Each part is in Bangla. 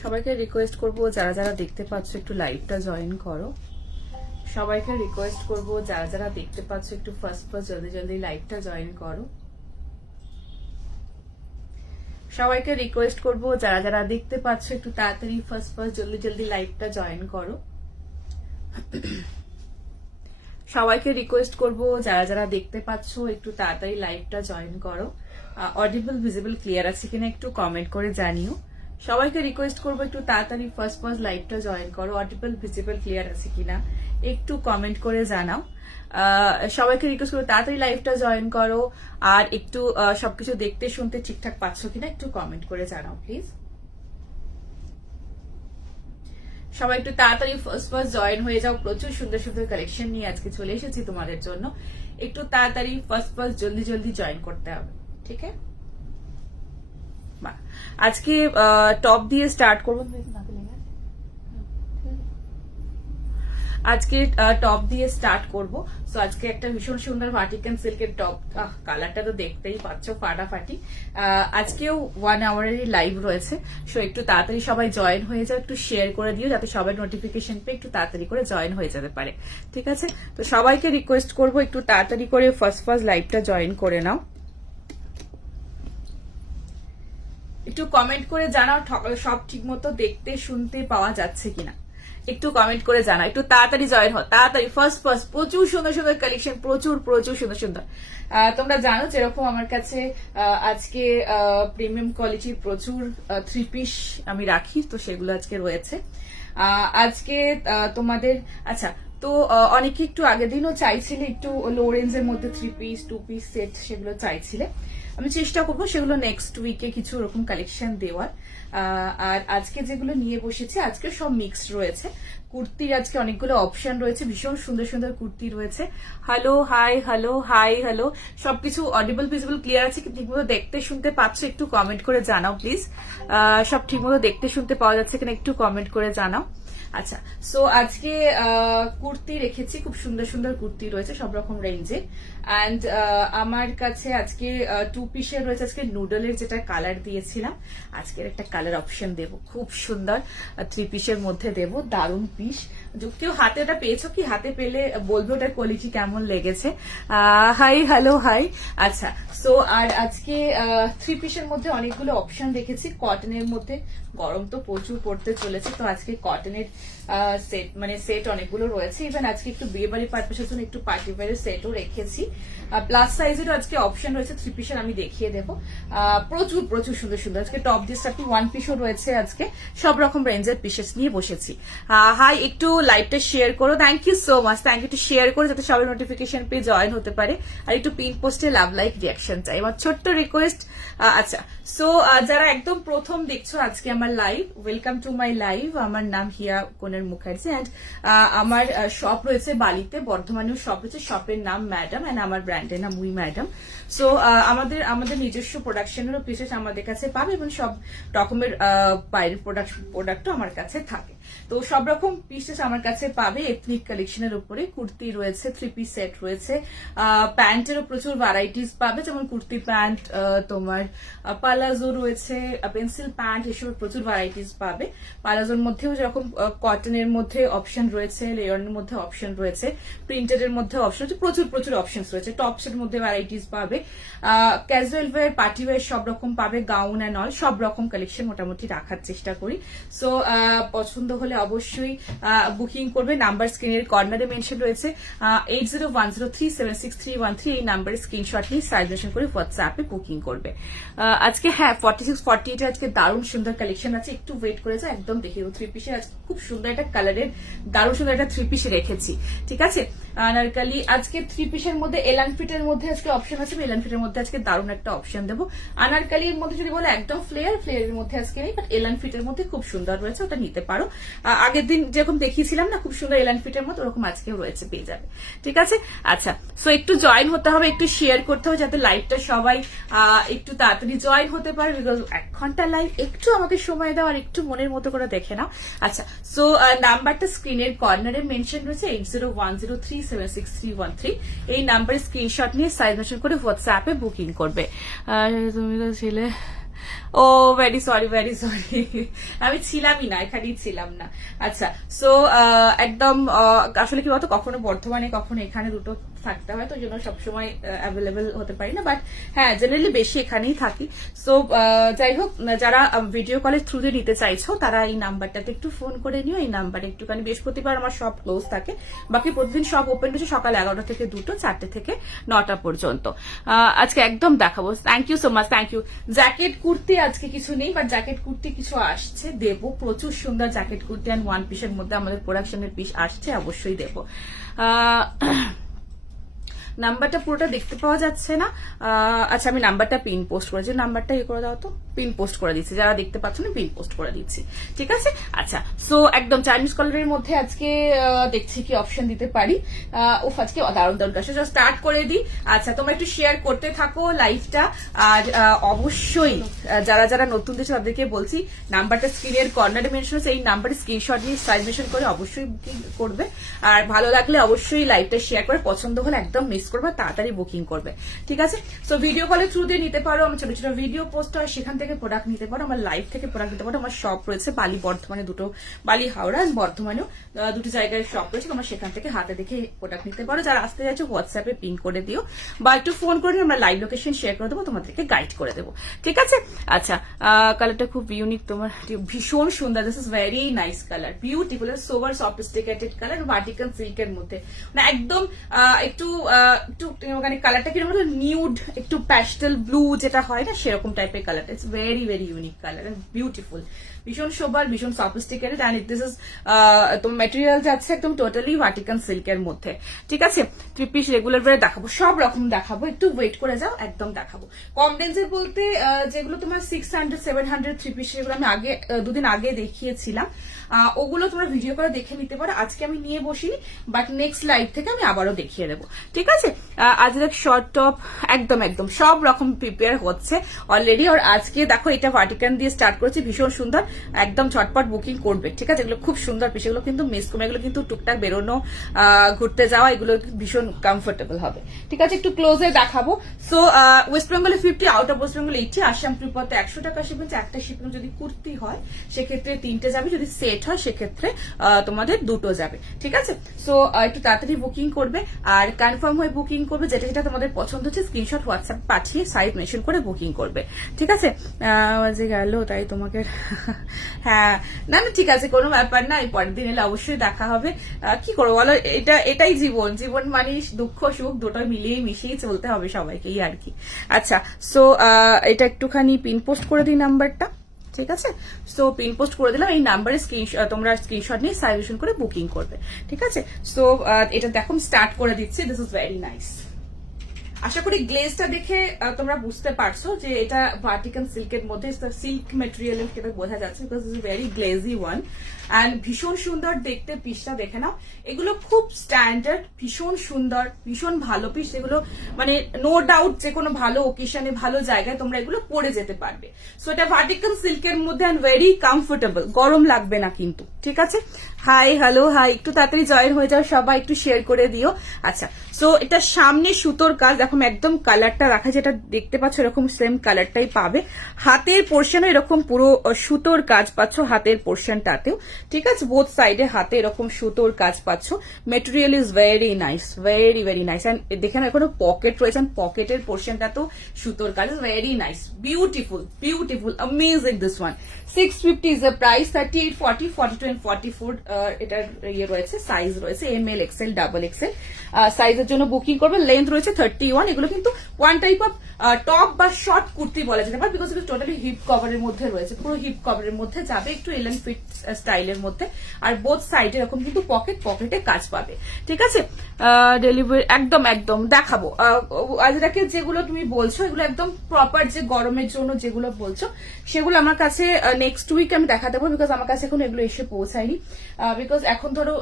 সবাইকে রিকোয়েস্ট করব যারা যারা দেখতে পাচ্ছ একটু লাইভটা জয়েন করো। সবাইকে রিকোয়েস্ট করব যারা যারা দেখতে পাচ্ছ একটু ফার্স্ট জলদি জলদি লাইভটা জয়েন করো। সবাইকে রিকোয়েস্ট করব যারা যারা দেখতে পাচ্ছ একটু তাড়াতাড়ি ফার্স্ট জলদি জলদি লাইভটা জয়েন করো। সবাইকে রিকোয়েস্ট করব যারা যারা দেখতে পাচ্ছ একটু তাড়াতাড়ি লাইভটা জয়েন করো। অডিবল ভিজিবল ক্লিয়ার আছে কিনা একটু কমেন্ট করে জানিও। সবাইকে রিকোয়েস্ট করবো একটু তাড়াতাড়ি ফার্স্ট লাইভটা জয়েন করো। অডিবল ভিজিবল ক্লিয়ার আছে কিনা একটু কমেন্ট করে জানাও। সবাইকে রিকোয়েস্ট করবো তাড়াতাড়ি লাইভটা জয়েন করো। আর একটু সবকিছু দেখতে শুনতে ঠিকঠাক পাচ্ছ কিনা একটু কমেন্ট করে জানাও প্লিজ। সবাই একটু তাড়াতাড়ি ফার্স্ট জয়েন হয়ে যাও। প্রচুর সুন্দর সুন্দর কালেকশন নিয়ে আজকে চলে এসেছি তোমাদের জন্য। একটু তাড়াতাড়ি ফার্স্ট জলদি জলদি জয়েন করতে হবে, ঠিক আছে? আজকে টপ দিয়ে স্টার্ট করবো। আজকে টপ দিয়ে স্টার্ট করব। সো আজকে একটা ভীষণ সুন্দর ভার্টিকান সিল্কের টপ, কালারটা তো দেখতেই পাচ্ছ ফাটাফাটি। আজকেও 1 আওয়ারেরই লাইভ রয়েছে। সো একটু তাড়াতাড়ি সবাই জয়েন হয়ে যাও, একটু শেয়ার করে দিও যাতে সবাই নোটিফিকেশন পেয়ে একটু তাড়াতাড়ি করে জয়েন হয়ে যেতে পারে, ঠিক আছে? তো সবাইকে রিকোয়েস্ট করব একটু তাড়াতাড়ি করে ফার্স্ট লাইভটা জয়েন করে নাও। একটু কমেন্ট করে জানাও সব ঠিক মতো দেখতে শুনতে পাওয়া যাচ্ছে কিনা একটু কমেন্ট করে জানা। একটু তাড়াতাড়ি জয়েন হও, তাড়াতাড়ি ফার্স্ট প্রচুর সুন্দর সুন্দর কালেকশন, প্রচুর সুন্দর সুন্দর। তোমরা জানো যেরকম আমার কাছে আজকে প্রিমিয়াম কোয়ালিটির প্রচুর 3 পিস আমি রাখি, তো সেগুলো আজকে রয়েছে। আজকে তোমাদের আচ্ছা, তো অনেকে একটু আগের দিনও চাইছিলে একটু লো রেঞ্জের মধ্যে 3 পিস 2 পিস সেট, সেগুলো চাইছিলে। আমি চেষ্টা করবো সেগুলো নেক্সট উইকে কিছু ওরকম কালেকশন দেওয়ার। আর আজকে যেগুলো নিয়ে বসেছে আজকে সব মিক্সড রয়েছে। কুর্তির আজকে অনেকগুলো অপশন রয়েছে, ভীষণ সুন্দর সুন্দর কুর্তি রয়েছে। Hello hi, hello high, hello, সবকিছু অডিবল ভিজিবল ক্লিয়ার আছে কি ঠিকমতো দেখতে শুনতে পাচ্ছ একটু কমেন্ট করে জানাও প্লিজ। সব ঠিকমতো দেখতে শুনতে পাওয়া যাচ্ছে কিনা একটু কমেন্ট করে জানাও। আচ্ছা, সো আজকে কুর্তি রেখেছি, খুব সুন্দর সুন্দর কুর্তি রয়েছে সব রকম রেঞ্জে। অ্যান্ড আমার কাছে আজকে 2 পিসের রয়েছে। আজকে নুডলের যেটা কালার দিয়েছিলাম আজকের একটা কালার অপশন দেব, খুব সুন্দর 3 পিসের মধ্যে দেব, দারুণ পিস। কেউ হাতে ওটা পেয়েছো কি? হাতে পেলে বলবে ওটার কোয়ালিটি কেমন লেগেছে। Hi, hello hi. আচ্ছা, সো আর আজকে 3 পিসের মধ্যে অনেকগুলো অপশন রেখেছি। কটনের মধ্যে, গরম তো প্রচুর পড়তে চলেছে, তো আজকে কটনের সেট অনেকগুলো রয়েছে। ইভেন আজকে একটু বিয়ে বাড়ি পারপাসের জন্য একটু পার্টি ওয়্যারের সেটও রেখেছি। প্লাস সাইজেরও আজকে অপশন রয়েছে 3 পিসের, আমি দেখিয়ে দেবো। প্রচুর সুন্দর সুন্দর আজকে টপ দিয়ে স্টার্টিং 1 পিসও রয়েছে। আজকে সব রকম রেঞ্জের পিসেস নিয়ে বসেছি। হাই, একটু লাইভটা শেয়ার করো। Thank you so much, thank you. একটু শেয়ার করো যাতে সবাই নোটিফিকেশন পেয়ে জয়েন হতে পারে। আর একটু পিন পোস্টে লাভ লাইক রিয়াকশন চাই, আমার ছোট্ট রিকোয়েস্ট। আচ্ছা, সো যারা একদম প্রথম দেখছো আজকে আমার live, welcome to my live. আমার নাম হিয়া কোনের মুখার্জি অ্যান্ড আমার শপ রয়েছে বালিতে, বর্ধমানেও শপ রয়েছে। শপের নাম ম্যাডাম অ্যান্ড আমার ব্র্যান্ডের নাম উই ম্যাডাম। সো আমাদের নিজস্ব প্রোডাকশনেরও পিসেস আমাদের কাছে পাবে এবং সব রকমের বাইরের প্রোডাক্টও আমার কাছে থাকে। তো সব রকম পিসেস আমার কাছে পাবে। এথনিক কালেকশনের উপরে কুর্তি রয়েছে, 3 পিস সেট রয়েছে। প্যান্টেরও প্রচুর ভ্যারাইটিস পাবে, যেমন কুর্তি প্যান্ট, তোমার পালাজো রয়েছে, পেন্সিল প্যান্ট, এসব প্রচুর ভ্যারাইটিস পাবে। পালাজোর মধ্যেও যেরকম কটনের মধ্যে অপশন রয়েছে, লেয়ারের মধ্যে অপশন রয়েছে, প্রিন্টেড এর মধ্যে অপশন রয়েছে, প্রচুর অপশন রয়েছে। টপসের মধ্যে ভ্যারাইটিস পাবে, ক্যাজুয়াল ওয়্যার, পার্টি ওয়্যার সব রকম পাবে, গাউন অ্যান্ড অল সব রকম কালেকশন মোটামুটি রাখার চেষ্টা করি। সো পছন্দ হলে অবশ্যই বুকিং করবে। নাম্বার স্ক্রিনের কর্নারে মেনশন রয়েছে 8010376313। এই নাম্বারে স্ক্রিনশট নিয়ে সাজেশন করে হোয়াটসঅ্যাপে বুকিং করবে। আজকে হ্যাঁ 46-48 আজকে দারুণ সুন্দর কালেকশন আছে, একটু ওয়েট করে যাও, একদম দেখে 3 পিসের আজকে খুব সুন্দর একটা কালারের দারুণ সুন্দর একটা 3 পিস রেখেছি, ঠিক আছে? আনারকালি আজকে 3 পিসের মধ্যে এলান ফিটের মধ্যে আজকে অপশন আছে, এলান ফিটের মধ্যে আজকে দারুণ একটা অপশন দেবো। আনারকালির মধ্যে যদি বলো একদম ফ্লেয়ারের মধ্যে আজকে নেই, বাট এলান ফিটের মধ্যে খুব সুন্দর রয়েছে, ওটা নিতে পারো। আগের দিন যেরকম দেখিয়েছিলাম না খুব সুন্দর এলান ফিটের মধ্যে, ওরকম আজকেও রয়েছে, পেয়ে যাবে, ঠিক আছে? আচ্ছা, সো একটু জয়েন হতে হবে, একটু শেয়ার করতে হবে যাতে লাইভটা সবাই একটু তাড়াতাড়ি জয়েন হতে পারে। বিকজ 1 ঘন্টা লাইভ, একটু আমাকে সময় দাও আর একটু মনের মতো করে দেখে নাও। আচ্ছা, সো নাম্বারটা স্ক্রিনের কর্নারে মেনশন রয়েছে 8010376313। এই নাম্বারে স্ক্রিনশট নিয়ে সাইজ মেনশন করে হোয়াটসঅ্যাপে বুকিং করবে। তুমি তো ছিলে ও ভেরি সরি, ভেরি সরি, আমি ছিলামই না, এখানেই ছিলাম না। আচ্ছা, সো একদম আসলে কি বলতো, কখনো বর্ধমানে কখনো এখানে দুটো থাকতে হয়, তো ওই জন্য সবসময় অ্যাভেলেবেল হতে পারি না, বাট হ্যাঁ জেনারেলি বেশি এখানেই থাকি। সো যাই হোক, যারা ভিডিও কলের থ্রু দিয়ে নিতে চাইছো তারা এই নাম্বারটাতে একটু ফোন করে নিও। এই নাম্বারে একটুখানি, বৃহস্পতিবার আমার সব ক্লোজ থাকে, বাকি প্রতিদিন সব ওপেন রয়েছে সকাল 11টা থেকে 2টো, 4টে থেকে 9টা পর্যন্ত। আজকে একদম দেখাবো। Thank you so much, thank you. Jacket kurti আজকে কিছু নেই, বাট জ্যাকেট কুর্তি কিছু আসছে, দেবো। প্রচুর সুন্দর জ্যাকেট কুর্তি অ্যান্ড ওয়ান পিসের মধ্যে আমাদের প্রোডাকশনের পিস আসছে, অবশ্যই দেবো। নাম্বারটা পুরোটা দেখতে পাওয়া যাচ্ছে না। আচ্ছা, আমি নাম্বারটা পিন পোস্ট করেছি, নাম্বারটা ইয়ে করে দাও তো, পিন পোস্ট করে দিচ্ছি, যারা দেখতে পাচ্ছ না পিন পোস্ট করে দিচ্ছি, ঠিক আছে। আচ্ছা, সো একদম চাইনিজ কালারের মধ্যে আজকে দেখছি কি অপশন দিতে পারি। ও আজকে দারুণ দারুণ কাছে স্টার্ট করে দিই। আচ্ছা, তোমরা একটু শেয়ার করতে থাকো লাইভটা, আর অবশ্যই যারা যারা নতুন দেশে তাদেরকে বলছি, নাম্বারটা স্ক্রিনের কর্নারে মেনশন হচ্ছে, এই নাম্বারে স্ক্রিনশট নিয়ে সাইজ মেনশন করে অবশ্যই বুকিং করবে। আর ভালো লাগলে অবশ্যই লাইভটা শেয়ার করে, পছন্দ হলে একদম মিস করবে, তাড়াতাড়ি বুকিং করবে, ঠিক আছে। সো ভিডিও কলের থ্রু দিয়ে নিতে পারো, আমার ছোট ছোট ভিডিও পোস্ট হয়, সেখান থেকে প্রোডাক্ট নিতে পারো, আমার লাইভ থেকে প্রোডাক্ট নিতে পারো। আমার শপ রয়েছে বালি বর্ধমানে দুটো, বালি হাওড়া বর্ধমানেও দুটো জায়গায় শপ রয়েছে, তোমরা সেখান থেকে হাতে দেখে প্রোডাক্ট নিতে পারো। যারা আসতে চাইছো হোয়াটসঅ্যাপে পিন করে দিও বা একটু ফোন করে নিও, আমরা লাইভ লোকেশন শেয়ার করে দেবো, তোমাদেরকে গাইড করে দেবো, ঠিক আছে। আচ্ছা, কালারটা খুব ইউনিক, তোমার ভীষণ সুন্দর, this is very nice colour, beautiful, sober sophisticated colour, vertical সিল্কের মধ্যে, মানে একদম একটু মানে কালারটা কিরকম নিউড, একটু প্যাস্টেল ব্লু যেটা হয় না, সেরকম টাইপের কালারটা। It's very very unique colour and beautiful, ভীষণ সোবার, ভীষণ সফিস্টিকেটেড, এন্ড দিস ইজ তোমার ম্যাটেরিয়াল যাচ্ছে একদম টোটালি ভার্টিকাল সিল্কের মধ্যে, ঠিক আছে। 3 পিস রেগুলার ওয়্যার দেখাবো, সব রকম দেখাবো, একটু ওয়েট করে যাও, একদম দেখাবো। কম রেঞ্জের বলতে যেগুলো তোমার 600 700 3 পিস, সেগুলো আমি আগে দুদিন আগে দেখিয়েছিলাম, ওগুলো তোমরা ভিডিও করে দেখে নিতে পারো। আজকে আমি নিয়ে বসিনি, বাট নেক্সট লাইভ থেকে আমি আবারও দেখিয়ে দেবো, ঠিক আছে। আজ দেখ শর্ট টপ একদম একদম সব রকম প্রিপেয়ার হচ্ছে অলরেডি। আর আজকে দেখো এটা ভার্টিকান দিয়ে স্টার্ট করেছি, ভীষণ সুন্দর, একদম ঝটপট বুকিং করবে, ঠিক আছে। এগুলো খুব সুন্দর পিস, এগুলো কিন্তু মিস করবে, এগুলো কিন্তু টুকটাক বেরোনো, ঘুরতে যাওয়া, এগুলো ভীষণ কমফোর্টেবল হবে, ঠিক আছে। একটু ক্লোজে দেখাবো। সো ওয়েস্ট বেঙ্গলে 50, out of West Bengal 80, Assam ত্রিপুরাতে 100 টাকা শিপিং। একটা শিপিং যদি কুর্তি হয় সেক্ষেত্রে 3টে যাবে, যদি সেট হয় সেক্ষেত্রে তোমাদের 2টো যাবে, ঠিক আছে। সো একটু তাড়াতাড়ি বুকিং করবে, আর কনফার্ম হয়ে বুকিং করবে, যেটা যেটা তোমাদের পছন্দ হচ্ছে স্ক্রিনশট হোয়াটসঅ্যাপ পাঠিয়ে সাইজ মেনশন করে বুকিং করবে, ঠিক আছে। আওয়াজে গেল তাই তোমাকে হ্যাঁ, না না ঠিক আছে, কোনো ব্যাপার না, এই পরের দিন এলে অবশ্যই দেখা হবে। কি করবো বলো, এটাই জীবন, জীবন মানে দুঃখ সুখ দুটো মিলিয়ে মিশিয়ে চলতে হবে সবাইকেই আর কি। আচ্ছা, সো এটা একটুখানি পিন পোস্ট করে দিই নাম্বারটা, ঠিক আছে। সো পিন পোস্ট করে দিলাম, এই নাম্বারে তোমরা স্ক্রিনশট নিয়ে সাজেশন করে বুকিং করবে, ঠিক আছে। সো এটা দেখো স্টার্ট করে দিচ্ছি, দিস ইজ ভেরি নাইস। আশা করি গ্লেজটা দেখে তোমরা বুঝতে পারছো যে এটা ভার্টিকাল সিল্কের মধ্যে, সিল্ক মেটেরিয়াল সেটা বোঝা যাচ্ছে, because is very glazy one, and ভীষণ সুন্দর দেখতে। পিসটা দেখে নাও, এগুলো খুব স্ট্যান্ডার্ড, ভীষণ সুন্দর, ভীষণ ভালো পিস, এগুলো মানে নো ডাউট যে কোনো ভালো ওকেশনে ভালো জায়গায় তোমরা এগুলো পরে যেতে পারবে। সো এটা ভার্টিকাল সিল্কের মধ্যে অ্যান্ড ভেরি কমফোর্টেবল, গরম লাগবে না কিন্তু, ঠিক আছে। হাই হ্যালো হাই, একটু তাড়াতাড়ি জয়েন হয়ে যাও সবাই, একটু শেয়ার করে দিও। আচ্ছা, সো এটা সামনে সুতোর কাজ, দেখো একদম কালারটা রাখা, যেটা দেখতে পাচ্ছ এরকম সেম কালারটাই পাবে। হাতের পোর্শনে এরকম পুরো সুতোর কাজ পাচ্ছ, হাতের পোর্শনটাতেও, ঠিক আছে। বোথ সাইডে হাতে এরকম সুতোর কাজ পাচ্ছ। Material is very nice, very very nice, and দেখেন এখনো পকেট রয়েছে, পকেটের পোর্শনটাতেও সুতোর কাজ, is very nice, beautiful beautiful, amazing this one. 650 is the price, 38, 40, 42 and 44 এটার ইয়ে রয়েছে, সাইজ রয়েছে ML, XL, ডাবল XL সাইজের জন্য বুকিং করবে। লেন্থ রয়েছে 31। এগুলো কিন্তু ওয়ান টাইপ অফ টপ বা শর্ট কুর্তি বলা যেতে পারে, বিকজ এগুলো টোটালি হিপ কভারের মধ্যে রয়েছে, পুরো হিপ কভারের মধ্যে যাবে, একটু এলেন ফিট স্টাইলের মধ্যে, আর বোথ সাইডে এরকম কিন্তু পকেটে কাজ পাবে, ঠিক আছে। ডেলিভারি একদম একদম দেখাবো। আজরাকে যেগুলো তুমি বলছো এগুলো একদম প্রপার, যে গরমের জন্য যেগুলো বলছো সেগুলো আমার কাছে নেক্সট উইক আমি দেখা দেবো, বিকজ আমার কাছে এখন এগুলো এসে পৌঁছায়নি, বিকজ এখন ধরো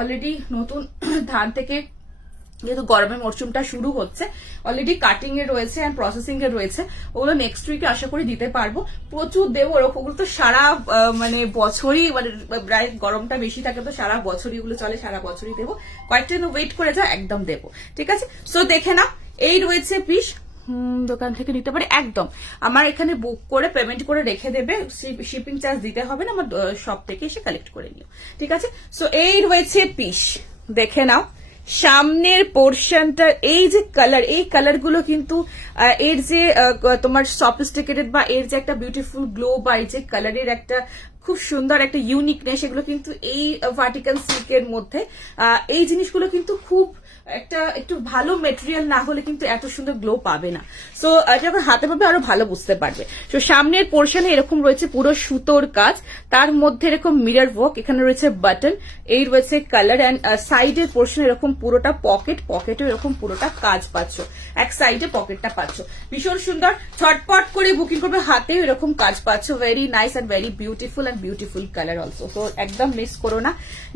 অলরেডি নতুন ধান থেকে যেহেতু গরমের মরশুমটা শুরু হচ্ছে, অলরেডি কাটিং এ রয়েছে এন্ড প্রসেসিং এ রয়েছে, ওগুলো নেক্সট উইকে আশা করি দিতে পারবো, প্রচুর দেবো। ওগুলো তো সারা মানে বছরই, মানে প্রায় গরমটা বেশি থাকে তো সারা বছরই ওগুলো চলে, সারা বছরই দেবো, কয়েকটা দিন ওয়েট করে যাও, একদম দেবো, ঠিক আছে। সো দেখে নাও, এই রয়েছে পিস, দোকান থেকে নিতে পারি, একদম আমার এখানে বুক করে পেমেন্ট করে রেখে দেবে, শিপিং চার্জ দিতে হবে না, আমার শপ থেকে এসে কালেক্ট করে নিও, ঠিক আছে। সো এই রয়েছে পিস, দেখে নাও সামনের পোর্শনটা, এই যে কালার, এই কালার গুলো কিন্তু এর যে তোমার সফিস্টিকেটেড বা এর যে একটা বিউটিফুল গ্লো বা এই যে কালারের একটা খুব সুন্দর একটা ইউনিকনেস, এগুলো কিন্তু এই ভার্টিক্যাল সিল্কের মধ্যে এই জিনিসগুলো কিন্তু খুব একটা একটু ভালো মেটেরিয়াল না হলে কিন্তু এত সুন্দর গ্লো পাবে না। সো যখন হাতে পাবে আরো ভালো বুঝতে পারবে। তো সামনের পোর্শনে এরকম রয়েছে পুরো সুতোর কাজ, তার মধ্যে এরকম মিরর ওয়ার্ক, এখানে রয়েছে বাটন, এই রয়েছে কালার, অ্যান্ড সাইডের পোর্শনে এরকম পুরোটা পকেটে এরকম পুরোটা কাজ পাচ্ছ, এক সাইডে পকেটটা পাচ্ছ, ভীষণ সুন্দর। ছটপট করে বুকিং করবে, হাতেও এরকম কাজ পাচ্ছ, very nice and very beautiful and beautiful colour also. তো একদম মিস করো না।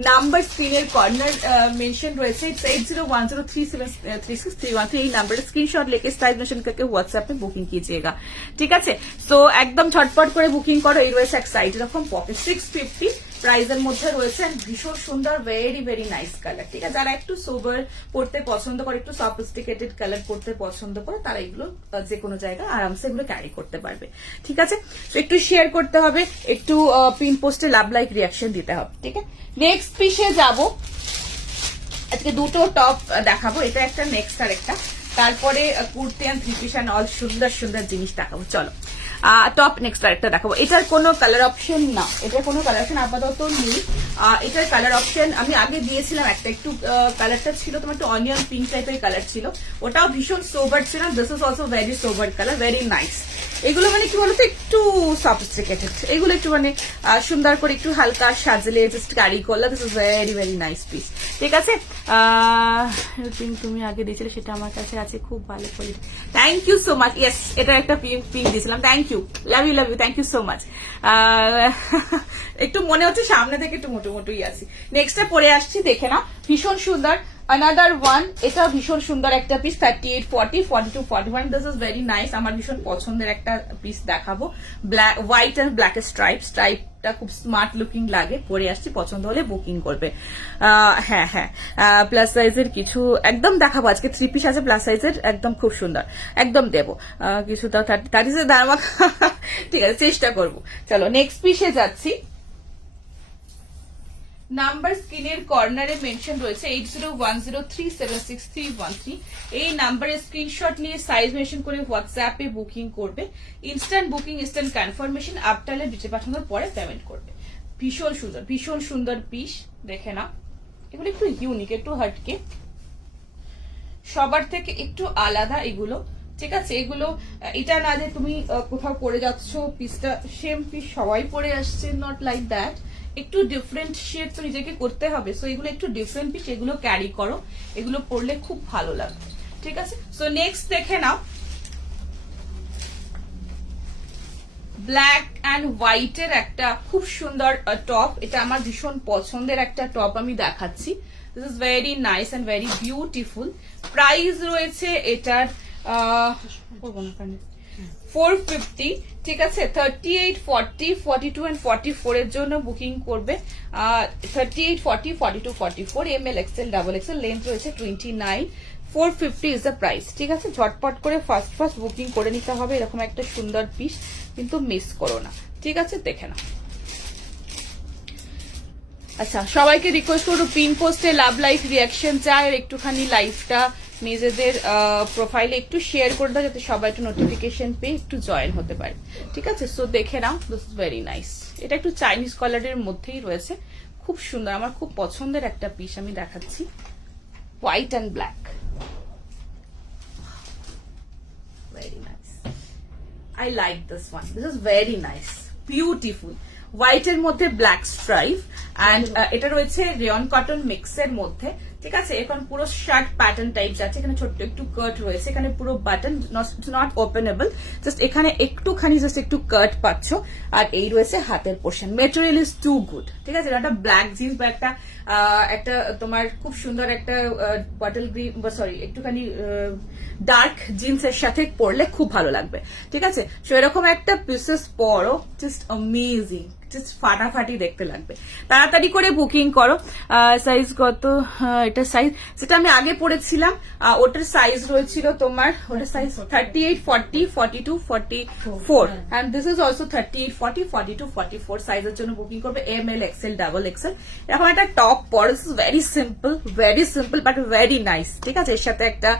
নাম্বার স্ক্রিনের কর্নার মেনশন রয়েছে 8010373631, এই नंबर स्क्रीनशॉट लेके साइज मेंशन करके व्हाट्सएप पे बुकिंग कीजिएगा, ঠিক আছে। সো একদম ঝটপট করে বুকিং করো। এই রয়েছে এক সাইড এরকম পকেট, 650 প্রাইজের মধ্যে রয়েছে, ভীষণ সুন্দর, ভেরি ভেরি নাইস কালার, ঠিক আছে। যারা একটু সোবার পড়তে পছন্দ করে, একটু সফিস্টিকেটেড কালার পড়তে পছন্দ করে, তারা এগুলো যে কোনো জায়গায় আরামসে এগুলো ক্যারি করতে পারবে, ঠিক আছে। তো একটু শেয়ার করতে হবে, একটু পিন পোস্টে লাভ লাইক রিয়াকশন দিতে হবে, ঠিক আছে। নেক্সট পিসে যাবো, আজকে দুটো টপ দেখাবো, এটা একটা নেক্সট আর একটা, তারপরে kurti and three piece and all সুন্দর সুন্দর জিনিস দেখাবো। চলো টপ নেক্সট আরেকটা দেখাবো। এটার কোনো কালার অপশন না, এটার কোনো কালার অপশন আপাতত নেই। এটার কালার অপশন আমি আগে দিয়েছিলাম একটা, একটু কালারটা ছিল তোমার একটু অনিয়ন পিঙ্ক টাইপের কালার ছিল, ওটাও ভীষণ সোবার ছিল। This is also very sober colour, very nice. এগুলো মানে কি বলতো একটু সফিস্টিকেটেড, এগুলো একটু মানে সুন্দর করে একটু হালকা সাজলে জাস্ট ক্যারি করলে, this is very very nice piece, ঠিক আছে। পিঙ্ক তুমি আগে দিয়েছিলে, সেটা আমার কাছে আছে, খুব ভালো quality, thank you so much. Yes, এটা একটা পিঙ্ক দিয়েছিলাম, thank you, love you, thank you so much. একটু মনে হচ্ছে সামনে থেকে একটু মোটো মোটোই আছি। নেক্সটে পরে আসছি, দেখে নাও, ভীষণ সুন্দর। Another one, এটা ভীষণ সুন্দর একটা piece, 38, 40, 42, 41, this is very nice. আমার ভীষণ পছন্দের একটা পিস দেখাবো, ব্ল্যাক, হোয়াইট অ্যান্ড ব্ল্যাক স্ট্রাইপটা খুব স্মার্ট লুকিং লাগে। পরে আসছি, পছন্দ হলে বুকিং করবে। হ্যাঁ হ্যাঁ, প্লাস সাইজের কিছু একদম দেখাবো আজকে, থ্রি পিস আছে প্লাস সাইজের, একদম খুব সুন্দর, একদম দেবো কিছু, তাও 30 দাম, ঠিক আছে, চেষ্টা করবো। চলো নেক্সট পিসে যাচ্ছি। নাম্বার স্ক্রিনের কর্নারে মেনশন রয়েছে 8010376313, এই নাম্বারে স্ক্রিনশট নিয়ে সাইজ মেনশন করে হোয়াটসঅ্যাপে বুকিং করবে। ইনস্ট্যান্ট বুকিং, ইনস্ট্যান্ট কনফার্মেশন, আপটালে ডিটেল পাঠানোর পরে পেমেন্ট করবে। ভীষণ সুন্দর, ভীষণ সুন্দর পিস, দেখে না, এগুলো একটু ইউনিক, একটু হাটকে, সবার থেকে একটু আলাদা এগুলো, ঠিক আছে। এগুলো এটা না যে তুমি কোথাও পরে যাচ্ছ পিসটা সেম পিস সবাই পরে আসছে, নট লাইক দ্যাট, একটু ডিফারেন্ট শেড তো নিজেকে করতে হবে। সো এগুলো একটু ডিফারেন্ট পিস, এগুলো ক্যারি করো, এগুলো পরলে খুব ভালো লাগবে, ঠিক আছে। সো নেক্সট দেখে নাও, ব্ল্যাক অ্যান্ড হোয়াইট এর একটা খুব সুন্দর টপ, এটা আমার ভীষণ পছন্দের একটা টপ আমি দেখাচ্ছি। This is very nice and very beautiful. Price রয়েছে এটার 450, ঠিক আছে। 38, 40, 42 and 44 এর জন্য বুকিং করবে। 38, 40, 42, 44, ML, XL, XXL, লেন্থ রয়েছে 29, 450 ইজ দ্য প্রাইস, ঠিক আছে। ঝটপট করে ফার্স্ট বুকিং করে নিতে হবে, এরকম একটা সুন্দর পিস কিন্তু মিস করো না, ঠিক আছে। দেখে না, আচ্ছা, সবাইকে রিকোয়েস্ট করবো পিন পোস্টে লাভ লাইক রিয়াকশন চাই, আর একটুখানি লাইভটা নিজেদের প্রোফাইলে একটু শেয়ার করে দাও, যাতে সবাই একটু নোটিফিকেশন পেয়ে একটু জয়েন হতে পারে, ঠিক আছে। সো দেখে নাও, দিস ইজ ভেরি নাইস। এটা একটু চাইনিজ কালারের মধ্যেই রয়েছে, খুব সুন্দর, আমার খুব পছন্দের একটা পিস আমি দেখাচ্ছি, white and black, very nice. I like this one, this is very nice, beautiful. White এর মধ্যে ব্ল্যাক স্ট্রাইপ, অ্যান্ড এটা রয়েছে রেয়ন কটন মিক্সের মধ্যে, ঠিক আছে। এখন পুরো শার্ট প্যাটার্ন টাইপ যাচ্ছে, এখানে ছোট্ট একটু কাট রয়েছে, এখানে পুরো বাটন, নট ওপেনেবল, জাস্ট এখানে একটুখানি জাস্ট একটু কাট পাচ্ছ, আর এই রয়েছে হাতের portion. Material is too good, ঠিক আছে। এটা একটা ব্ল্যাক জিন্স বা একটা তোমার খুব সুন্দর একটা বটল গ্রিন, সরি একটুখানি ডার্ক জিন্সের সাথে পরলে খুব ভালো লাগবে, ঠিক আছে। সো এরকম একটা পিসেস পরো, জাস্ট অ্যামেজিং, জাস্ট ফাটাফাটি দেখতে লাগবে। তাড়াতাড়ি করে বুকিং করো। সাইজ কত? এটা সাইজ যেটা আমি আগে পড়েছিলাম ওটার সাইজ রয়েছিল তোমার, ওটার size 38, 40, 42, 44 and this is also 38, 40, 42, 44 সাইজের জন্য বুকিং করবে। ML, XL, double XL। এখন একটা টপ পরো, very simple but very nice. ঠিক আছে, এর সাথে একটা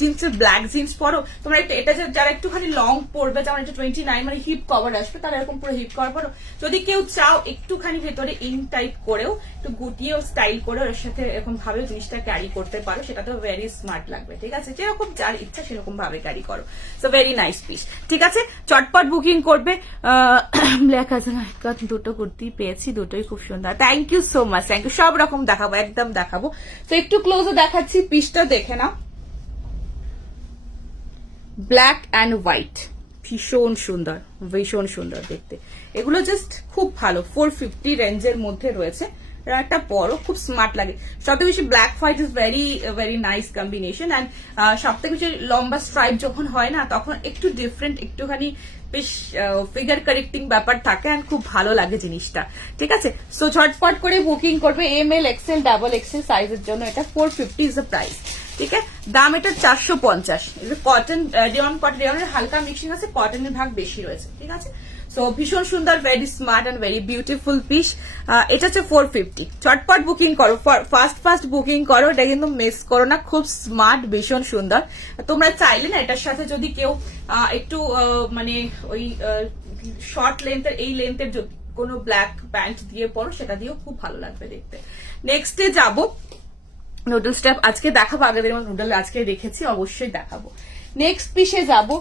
জিন্সের ব্ল্যাক জিন্স পরো তোমরা। এটা যারা একটুখানি লং পরবে, যেমন এটা 29 মানে হিপ কভার আসবে, তারা এরকম পুরো হিপ কভার পরো। যদি কেউ চাও একটুখানি ভেতরে ইন টাইপ করেও একটু গুটিয়েও স্টাইল করে এর সাথে এরকম ভাবে জিনিসটা ক্যারি করতে পারো, সেটা তো ভেরি স্মার্ট লাগবে। ঠিক আছে, যেরকম যার ইচ্ছা সেরকম ভাবে ক্যারি করো। So very nice piece. ঠিক আছে, চটপট বুকিং করবে। ব্ল্যাক আছে না, দুটো কুর্তি পেয়েছি, দুটোই খুব সুন্দর। Thank you so much, thank you. সব রকম দেখাবো, একদম দেখাবো। তো একটু ক্লোজে দেখাচ্ছি, পিসটা দেখে নাও। ব্ল্যাক অ্যান্ড হোয়াইট, ভীষণ সুন্দর দেখতে। এগুলো জাস্ট খুব ভালো, 450 রেঞ্জের মধ্যে রয়েছে। একটা পরো, খুব স্মার্ট লাগে। সবথেকে বেশি black white is very nice combination. And সবথেকে বেশি লম্বা স্ট্রাইপ যখন হয় না, তখন একটু ডিফারেন্ট, একটুখানি বেশ ফিগার কারেক্টিং ব্যাপার থাকে, অ্যান্ড খুব ভালো লাগে জিনিসটা। ঠিক আছে, সো ঝটপট করে বুকিং করবে। ML, XL, ডাবল XL সাইজের জন্য এটা 450 ইজ দ্য প্রাইস। ঠিক আছে, দাম এটা 450। কটন, রেয়নের হালকা মিক্সিং আছে, কটনের ভাগ বেশি রয়েছে। ঠিক আছে, সো ভীষণ সুন্দর, very smart and very beautiful piece. এটা হচ্ছে 450। চটপট বুকিং করো, ফাস্ট বুকিং করো, এটা কিন্তু মিস করো না। খুব স্মার্ট, ভীষণ সুন্দর। তোমরা চাইলে না এটার সাথে যদি কেউ একটু মানে ওই শর্ট লেন্থের, এই লেন্থের কোনো ব্ল্যাক প্যান্ট দিয়ে পরো, সেটা দিয়েও খুব ভালো লাগবে দেখতে। নেক্সটে যাবো, নুডল স্টেপ আজকে দেখাবো, আগের দিন নুডল আজকে রেখেছি, অবশ্যই দেখাবো। নেক্সট পিসে যাবো।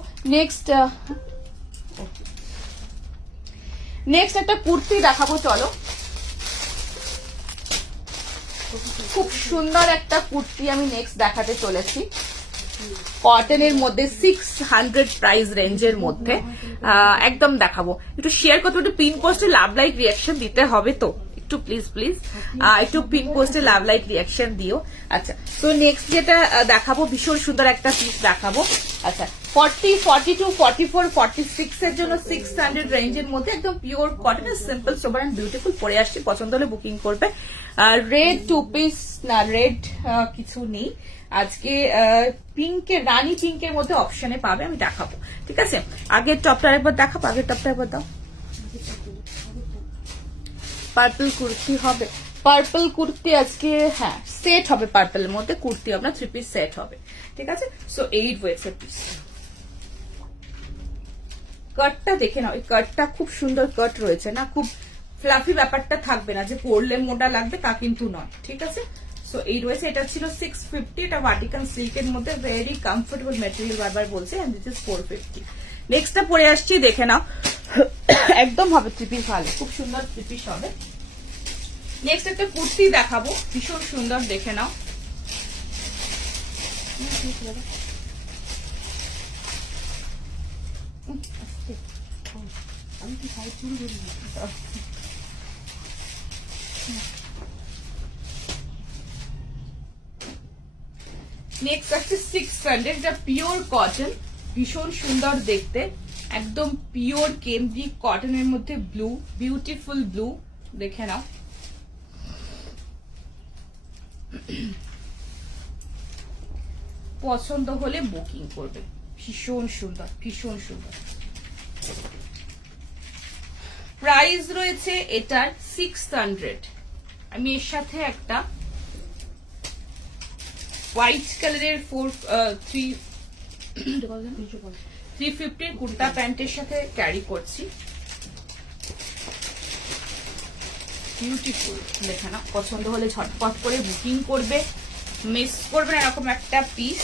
নেক্সট একটা কুর্তি দেখাবো, চলো। খুব সুন্দর একটা কুর্তি আমি নেক্সট দেখাতে চলেছি, কটনের মধ্যে 600 প্রাইস রেঞ্জের মধ্যে। একদম দেখাবো। একটু শেয়ার করতে, একটু পিন পোস্টে লাভ লাইক রিয়াকশন দিতে হবে তো, একটু প্লিজ একটু পিন পোস্টে লাভ লাইক রিয়াকশন দিও। আচ্ছা, তো নেক্সট যেটা দেখাবো, ভীষণ সুন্দর একটা পিস দেখাবো। আচ্ছা, 40, 42, 44, 46 এর জন্য 600 রেঞ্জের মধ্যে একদম pure cotton, simple sober and beautiful. পরে আসছি, পছন্দ হলে বুকিং করবে। রেড 2 পিস, না রেড কিছু নেই আজকে। পিঙ্কের, রানী পিঙ্কের মধ্যে অপশনে পাবে, আমি দেখাবো। ঠিক আছে, আগের টপটা একবার দেখাবো, আগের টপটা একবার দাও। পার্পল কুর্তি হবে, পার্পল কুর্তি আজকে, হ্যাঁ সেট হবে, পার্পলের মধ্যে কুর্তি আপনার 3 পিস সেট হবে। ঠিক আছে, সো 8 ওয়েছে পিস। কাটটা দেখে নাও, এই কাটটা খুব সুন্দর কাট রয়েছে না, খুব ফ্লাফি ব্যাপারটা থাকবে না যে পরলে মোটা লাগবে, তা কিন্তু নয়। ঠিক আছে, সো এই রয়েছে। এটা ছিল 650, এটা ভার্টিকাল সিল্কের মধ্যে, ভেরি কমফোর্টেবল ম্যাটেরিয়াল, বারবার বলছে। And this is 450। নেক্সটটা পরে আসছি, দেখে নাও। একদম হবে 3 পিস, ভালো, খুব সুন্দর 3 পিস হবে। নেক্সট একটা কুর্তি দেখাবো, ভীষণ সুন্দর, দেখে নাও। নেক্সট আছে 600, যা পিওর কটন, ভীষণ সুন্দর দেখতে, একদম পিওর কেমব্রিক কটনের মধ্যে ব্লু, বিউটিফুল ব্লু, দেখে নাও। পছন্দ হলে বুকিং করবে, ভীষণ সুন্দর। প্রাইস রয়েছে এটার 600। আমি এর সাথে একটা হোয়াইট কালারের 350 কুর্তা প্যান্টের সাথে ক্যারি করছি, বিউটিফুল। দেখে না, পছন্দ হলে ঝটপট করে বুকিং করবে, মিস করবে না এরকম একটা পিস।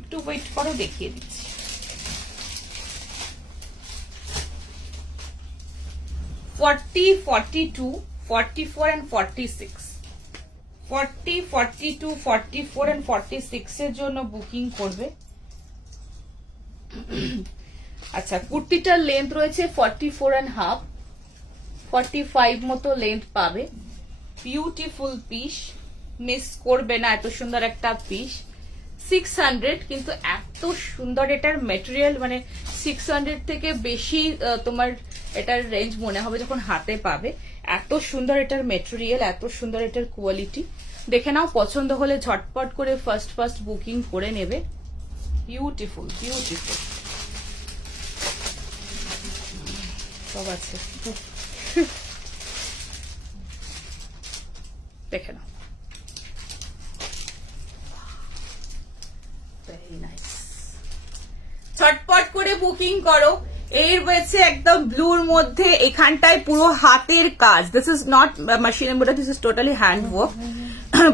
একটু ওয়েট করো, দেখিয়ে দিচ্ছি। 40, 42, 44 and 46, 40, 42, 44 and 46 এর জন্য বুকিং করবে। আচ্ছা, কুর্তিটার লেন্থ রয়েছে 44.5, 45 মতো লেন্থ পাবে। বিউটিফুল পিস, মিস করবে না, এত সুন্দর একটা পিস। 600, কিন্তু এত সুন্দর এটার মেটেরিয়াল, মানে 600 থেকে বেশি তোমার এটার রেঞ্জ মনে হবে যখন হাতে পাবে। এত সুন্দর এটার মেটেরিয়াল, এত সুন্দর এটার কোয়ালিটি। দেখে নাও, পছন্দ হলে ঝটপট করে ফার্স্ট বুকিং করে নেবে। বিউটিফুল বিউটিফুল সব আছে, দেখে নাও। ভেরি নাইস, ঝটপট করে বুকিং করো। এর রয়েছে একদম ব্লুর মধ্যে, এখানটায় পুরো হাতের কাজ। This is not machine embroidery, this is totally hand work.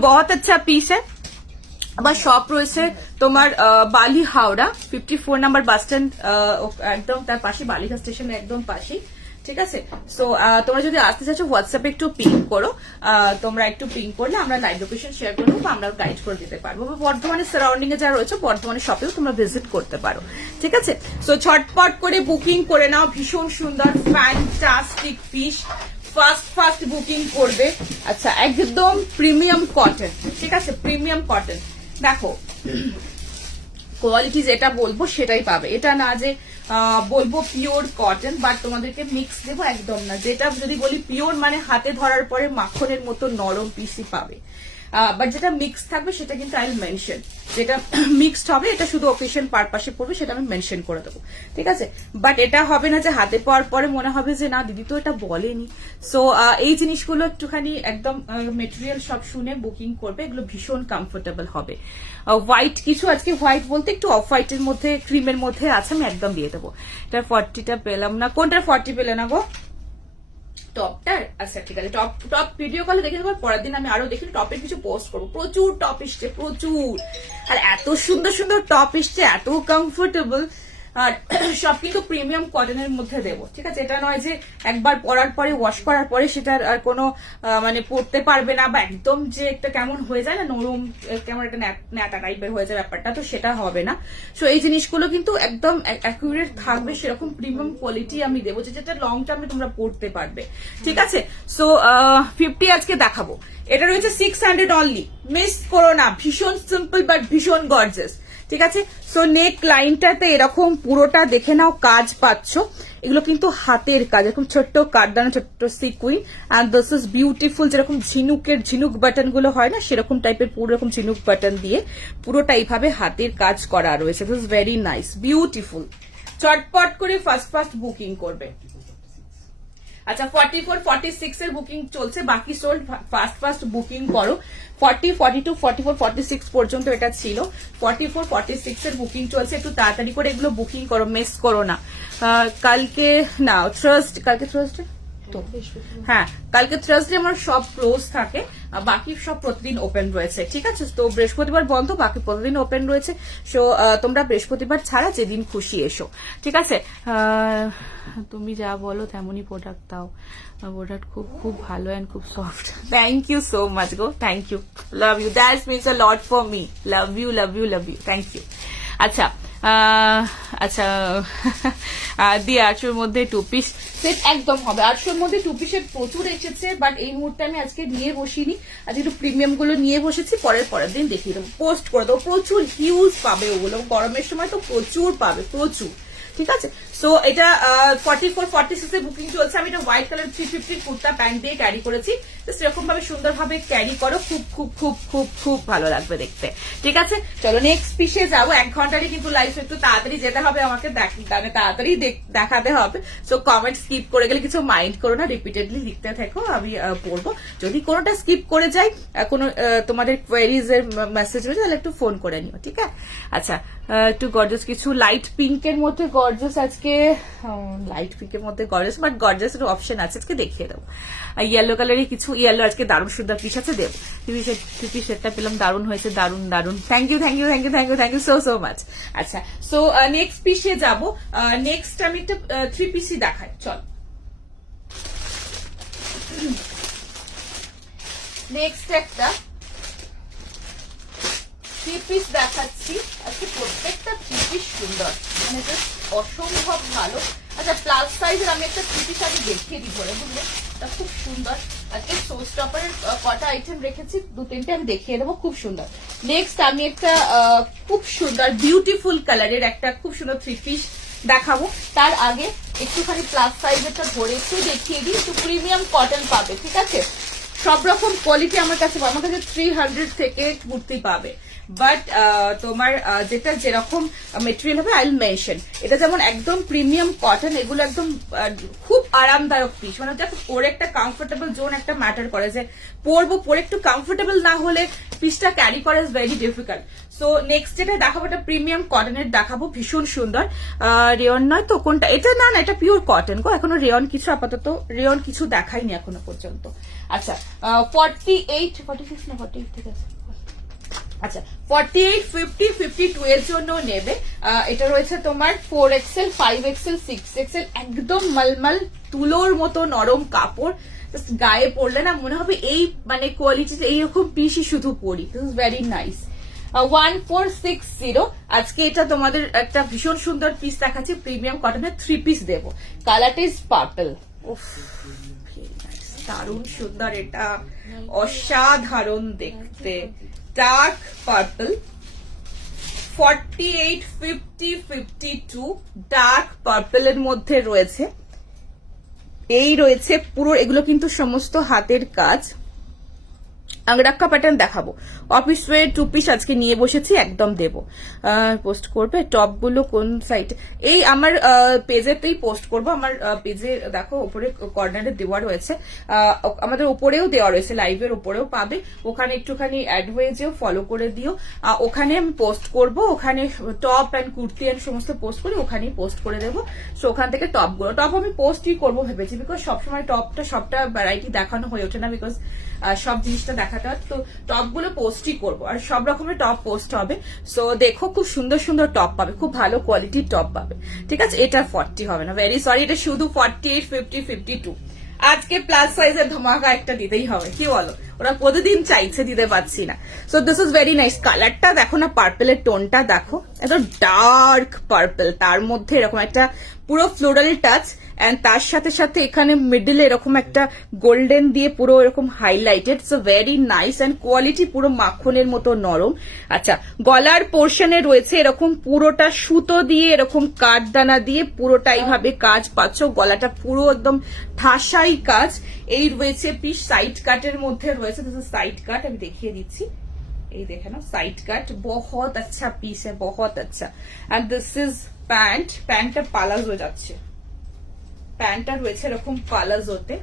बहुत अच्छा पीस है। আবার শপ রয়েছে তোমার বালি হাওড়া 54 নাম্বার বাস স্ট্যান্ড, একদম তার পাশে, বালিঘাট স্টেশনের একদম পাশে, ঠিক আছে। সো তোমরা যদি আসতে চাচ্ছ হোয়াটসঅ্যাপে একটু পিং করো, তোমরা একটু পিং করলে আমরা লাইভ লোকেশন শেয়ার করে দেবো, আমরা গাইড করে দিতে পারবো। বর্ধমানের সারাউন্ডিং এ যারা রয়েছে বর্ধমানের শপেও তোমরা ভিজিট করতে পারো, ঠিক আছে। সো ঝটপট করে বুকিং করে নাও, ভীষণ সুন্দর ফ্যান্টাস্টিক পিস, ফার্স্ট বুকিং করবে। আচ্ছা, একদম প্রিমিয়াম কটন, ঠিক আছে, প্রিমিয়াম কটন। দেখো কোয়ালিটি যেটা বলবো সেটাই পাবে, এটা না যে বলবো পিওর কটন বাট তোমাদেরকে মিক্স দেবো, একদম না। যেটা যদি বলি পিওর মানে হাতে ধরার পরে মাখনের মতো নরম পিসি পাবে, বাট যেটা মিক্স থাকবে সেটা কিন্তু আই উইল মেনশন। যেটা মিক্সড হবে এটা শুধু অকেশন পারপাসে পড়বে, সেটা আমি মেনশন করে দেবো, ঠিক আছে। বাট এটা হবে না যে হাতে পাওয়ার পরে মনে হবে যে না দিদি তো এটা বলেনি। সো এই জিনিসগুলো একটুখানি একদম মেটেরিয়াল সব শুনে বুকিং করবে, এগুলো ভীষণ কমফোর্টেবল হবে। হোয়াইট কিছু, আজকে হোয়াইট বলতে একটু অফ হোয়াইটের মধ্যে, ক্রিমের মধ্যে আছে, আমি একদম দিয়ে দেবো। এটা 40টা পেলাম না, কোনটার 40 পেলে না গো? টপটার? আচ্ছা ঠিক আছে, টপ ভিডিও কলে দেখে দেবো, পরের দিন আমি আরো দেখি টপের কিছু পোস্ট করবো। প্রচুর টপ এসছে, প্রচুর, আর এত সুন্দর সুন্দর টপ এসছে, এত কমফোর্টেবল, আর সব কিন্তু প্রিমিয়াম কটনের মধ্যে দেবো, ঠিক আছে। এটা নয় যে একবার পরার পরে ওয়াশ করার পরে সেটার আর কোনো মানে পরতে পারবে না, বা একদম যে একটা কেমন হয়ে যায় না, নরম কেমন একটা ন্যাটা টাইপের হয়ে যায় ব্যাপারটা, তো সেটা হবে না। সো এই জিনিসগুলো কিন্তু একদম অ্যাকুরেট থাকবে, সেরকম প্রিমিয়াম কোয়ালিটি আমি দেবো, যেটা লং টার্মে তোমরা পরতে পারবে, ঠিক আছে। সো 50 আজকে দেখাবো, এটা রয়েছে 600 অনলি, মিস করো না। ভীষণ সিম্পল বাট ভীষণ গর্জিয়াস, ঠিক আছে। সো নেক লাইনটাতে এরকম পুরোটা দেখে নাও কাজ পাচ্ছ, এগুলো কিন্তু হাতের কাজ, এরকম ছোট্ট কাঠদানা, ছোট্ট sequin, and this is beautiful. যেরকম ঝিনুক বাটন গুলো হয় না, সেরকম টাইপের পুরো রকম ঝিনুক বাটন দিয়ে পুরোটা এইভাবে হাতের কাজ করা রয়েছে। This is very nice, beautiful. চটপট করে ফার্স্ট বুকিং করবে। আচ্ছা 44, 46 এর বুকিং চলছে, বাকি সোল্ড। ফার্স্ট বুকিং করো। 40, 42, 44, 46 পর্যন্ত এটা ছিল। 44, 46 এর বুকিং চলছে, একটু তাড়াতাড়ি করে এগুলো বুকিং করো, মিস করো না। কালকে না, কালকে থার্সডে তো, হ্যাঁ কালকে থার্সডে আমার সব ক্লোজ থাকে, বাকি সব প্রতিদিন ওপেন রয়েছে, ঠিক আছে। তো বৃহস্পতিবার বন্ধ, বাকি প্রতিদিন ওপেন রয়েছে। সো তোমরা বৃহস্পতিবার ছাড়া যেদিন খুশি এসো, ঠিক আছে। তুমি যা বলো তেমনই প্রোডাক্ট দাও, প্রোডাক্ট খুব ভালো এন্ড খুব soft. Thank you so much গো, thank you, love you, that means a lot for me, love you love you love you, thank you. আচ্ছা দিয়ে 800-র মধ্যে 2 পিস সেট একদম হবে। 800-র মধ্যে 2 পিসের প্রচুর এসেছে, বাট এই মুহূর্তে আমি আজকে নিয়ে বসিনি, আজকে একটু প্রিমিয়াম গুলো নিয়ে বসেছি, পরের দিন দেখিয়ে দেবো, পোস্ট করে দেবো। প্রচুর হিউজ পাবে ওগুলো, গরমের সময় তো প্রচুর পাবে, প্রচুর, ঠিক আছে। সো এটা 44, 46 এর বুকিং চলছে। আমি এটা হোয়াইট কালার 350 কুর্তা প্যান্ট দিয়ে ক্যারি করেছি, সেরকম ভাবে সুন্দরভাবে ক্যারি করো, খুব খুব খুব খুব খুব ভালো লাগবে দেখতে, ঠিক আছে। চলো নেক্সট পিসে যাবো। 1 ঘন্টারই কিন্তু লাইভ, একটু তাড়াতাড়ি যেতে হবে আমাকে, তাড়াতাড়ি দেখাতে হবে। সো কমেন্ট স্কিপ করে গেলে কিছু মাইন্ড করো না, রিপিটেডলি লিখতে থাকো, আমি পড়বো। যদি কোনোটা স্কিপ করে যাই, কোনো তোমাদের কোয়েরিজ এর মেসেজ রয়েছে, তাহলে একটু ফোন করে নিও, ঠিক আছে। আচ্ছা একটু গর্জাস কিছু, লাইট পিঙ্কের মধ্যে গর্জাস, আজকে লাইট পিঙ্কের মধ্যে গর্জাস, বাট গর্জাস এর অপশন আছে, আজকে দেখিয়ে দেবো। ইয়েলো কালারের কিছু, ইয়েলো আজকে দারুণ সুন্দর পিস আছে, দেবো। থ্রি সেটটা পেলাম, দারুণ হয়েছে, দারুণ দারুণ, thank you thank you thank you thank you thank you so much. আচ্ছা সো নেক্সট পিসে যাবো। নেক্সট আমি একটা 3 পিসই দেখাই, চল। নেক্সট একটা 3 পিস দেখাচ্ছি, আজকে প্রত্যেকটা 3 পিস সুন্দর, মানে জাস্ট অসম্ভব ভালো। আচ্ছা প্লাস সাইজের আমি একটা 3 পিস আগে দেখিয়ে দিই ধরে, বুঝলে, এটা খুব সুন্দর। আজকে শো স্টপারের কটা আইটেম রেখেছি, 2-3টে আমি দেখিয়ে দেবো, খুব সুন্দর। নেক্সট আমি একটা খুব সুন্দর বিউটিফুল কালারের একটা খুব সুন্দর 3 পিস দেখাবো। তার আগে একটুখানি প্লাস সাইজেরটা ধরে একটু দেখিয়ে দিই। একটু প্রিমিয়াম কটন পাবে, ঠিক আছে? সব রকম কোয়ালিটি আমার কাছে 300 থেকে কুর্তি পাবে, বাট তোমার যেটা যেরকম মেটেরিয়াল হবে আই উইল মেনশন। এটা যেমন একদম প্রিমিয়াম কটন, এগুলো একদম খুব আরামদায়ক পিস, মানে দেখো পরে একটা কমফোর্টেবল জোন একটা ম্যাটার করে, যে পরে একটু কমফোর্টেবল না হলে পিসটা ক্যারি করা is very difficult. So next যেটা দেখাবো এটা প্রিমিয়াম কটনের দেখাবো, ভীষণ সুন্দর। রেয়ন নয় তো কোনটা? এটা না, এটা পিওর কটন গো, এখনো রেয়ন কিছু আপাতত রেয়ন কিছু দেখাইনি এখনো পর্যন্ত। আচ্ছা 46 না 48 ঠিক আছে। আচ্ছা 48, 50, 52 এর জন্য নেবে। এটা রয়েছে তোমার 4XL, 5XL, 6XL, একদম মলমল তুলোর মতো নরম কাপড়, গায়ে পড়লে না মনে হবে এই মানে কোয়ালিটিতে এইরকম পিসই শুধু পরি। This is very nice. 1460। আজকে এটা তোমাদের একটা ভীষণ সুন্দর পিস দেখাচ্ছি, প্রিমিয়াম কটনের 3 পিস দেবো। কালারটা ইজ পার্পল। উফ দারুণ সুন্দর, এটা অসাধারণ দেখতে, ডার্ক পার্পল। 48, 50, 52 ডার্ক পার্পলের মধ্যে রয়েছে। এই রয়েছে পুরো, এগুলো কিন্তু সমস্ত হাতের কাজ। আংরাক্কা প্যাটার্ন দেখাবো। অফিস ওয়্যার 2 পিস আজকে নিয়ে বসেছি, একদম দেবো। পোস্ট করবে টপ গুলো কোন সাইটে? এই আমার পেজেতেই পোস্ট করবো। আমার পেজে দেখো উপরে কর্নারে দেওয়া রয়েছে, আমাদের উপরেও দেওয়া রয়েছে, লাইভের উপরেও পাবে। ওখানে একটুখানি অ্যাড হয়ে যেও, ফলো করে দিও। ওখানে আমি পোস্ট করবো, ওখানে টপ অ্যান্ড কুর্তি অ্যান্ড সমস্ত পোস্ট করি, ওখানেই পোস্ট করে দেবো। সো ওখান থেকে টপ আমি পোস্টই করবো ভেবেছি, বিকজ সবসময় সবটা ভ্যারাইটি দেখানো হয়ে ওঠে না, বিকজ সব জিনিসটা দেখাতে হয়। তো টপ গুলো পোস্টই করবো, আর সব রকমের টপ পোস্ট হবে। সো দেখো খুব সুন্দর সুন্দর টপ পাবে, খুব ভালো কোয়ালিটির টপ পাবে, ঠিক আছে? এটা 40 হবে না, ভেরি সরি, এটা শুধু 48, 50, 52। আজকে প্লাস সাইজের ধামাকা একটা দিতেই হবে, কি বলো? ওরা প্রতিদিন চাইছে, দিতে পারছি না। So this is very nice. কালারটা দেখো না, পার্পেলের টোনটা দেখো, একদম ডার্ক পার্পেল, তার মধ্যে এরকম একটা পুরো ফ্লোরাল টাচ, এন্ড তার সাথে সাথে এখানে মিডলে এরকম একটা গোল্ডেন দিয়ে পুরো এরকম highlighted. So very nice, and quality পুরো মাখনের মতো নরম। আচ্ছা গলার পোর্শনে রয়েছে এরকম পুরোটা সুতো দিয়ে, এরকম কাঠদানা দিয়ে পুরোটা এইভাবে কাজ পাচ্ছ। গলাটা পুরো একদম ঠাসাই কাজ। এই রয়েছে পিস সাইড কাটের মধ্যে রয়েছে, সাইড কাট আমি দেখিয়ে দিচ্ছি, এই দেখে নাও সাইড কাট, বহুত আচ্ছা পিস হ্যাঁ, বহুত আচ্ছা। এন্ড দিস ইজ প্যান্ট, প্যান্টটা পালাজো যাচ্ছে, প্যান্টটা রয়েছে এরকম পালাজোতে,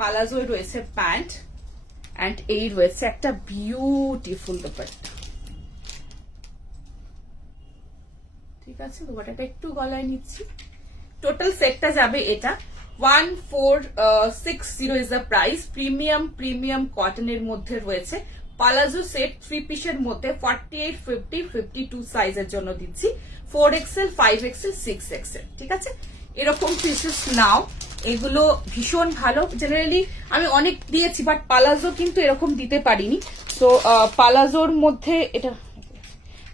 পালাজোয় রয়েছে প্যান্ট, এন্ড এই রয়েছে একটা বিউটিফুল দুপাট্টা, ঠিক আছে? দুপাট্টাটা একটু গলায় নিচ্ছি। টোটাল সেটটা যাবে এটা 1460 ইজ দ্য প্রাইস। প্রিমিয়াম কটনের মধ্যে রয়েছে, পালাজো সেট 3 পিসের মধ্যে 48, 50, 52 সাইজের জন্য দিচ্ছি। 4XL, 5XL, 6XL, ঠিক আছে? এরকম পিসেস নাও, এগুলো ভীষণ ভালো। জেনারেলি আমি অনেক দিয়েছি, বাট পালাজো কিন্তু এরকম দিতে পারিনি। তো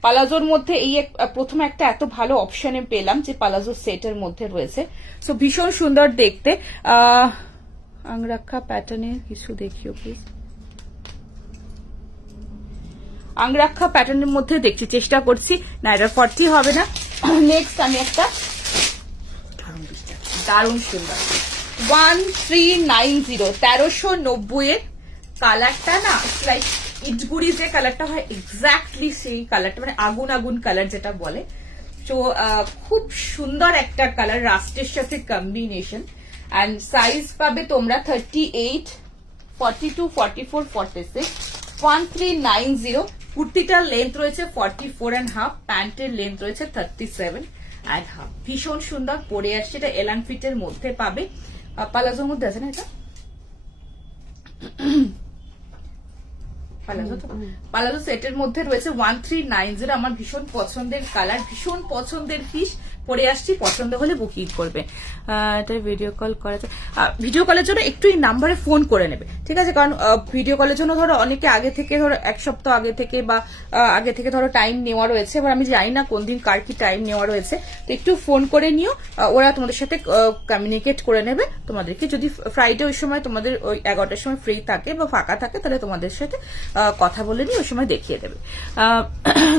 পালাজোর মধ্যে এই প্রথমে একটা এত ভালো অপশনে পেলাম, যে পালাজো সেটের মধ্যে রয়েছে। সো ভীষণ সুন্দর দেখতে। আংরাক্কা প্যাটার্নের কিছু দেখিও প্লিজ। আংরাক্কা প্যাটার্নের মধ্যে দেখছি, চেষ্টা করছি না, এটা 40 হবে না। নেক্সট আমি একটা দারুণ সুন্দর 1390, 1390 এর কালারটা না, লাইক ইটগুড়ি যে কালারটা হয় এক্স্যাক্টলি সেই কালারটা, মানে আগুন আগুন কালার যেটা বলে। তো খুব সুন্দর একটা কালার, রাস্টের সাথে কম্বিনেশন। এন্ড সাইজ পাবে তোমরা 38, 42, 44, 46, 1390। কুর্তিটার লেন্থ রয়েছে 44.5, প্যান্টের লেন্থ রয়েছে 37.5। ভীষণ সুন্দর পরে আসছে, এটা এলান ফিটের মধ্যে পাবে, পালাজোর মধ্যে আছে না এটা, পালাজো সেটের মধ্যে রয়েছে 1390। আমার ভীষণ পছন্দের কালার, ভীষণ পছন্দের পিস, পরে আসছি, পছন্দ হলে বুকিং করবে। এটা ভিডিও কল করা, ভিডিও কলের জন্য একটু এই নাম্বারে ফোন করে নেবে, ঠিক আছে? কারণ ভিডিও কলের জন্য ধরো অনেকে আগে থেকে, ধরো 1 সপ্তাহ আগে থেকে বা আগে থেকে ধরো টাইম নেওয়া রয়েছে, এবার আমি জানি না কোন দিন কার কি টাইম নেওয়া রয়েছে। তো একটু ফোন করে নিও, ওরা তোমাদের সাথে কমিউনিকেট করে নেবে তোমাদেরকে। যদি ফ্রাইডে ওই সময় তোমাদের ওই 11টার সময় ফ্রি থাকে বা ফাঁকা থাকে, তাহলে তোমাদের সাথে কথা বলে নিই, ওই সময় দেখিয়ে দেবে।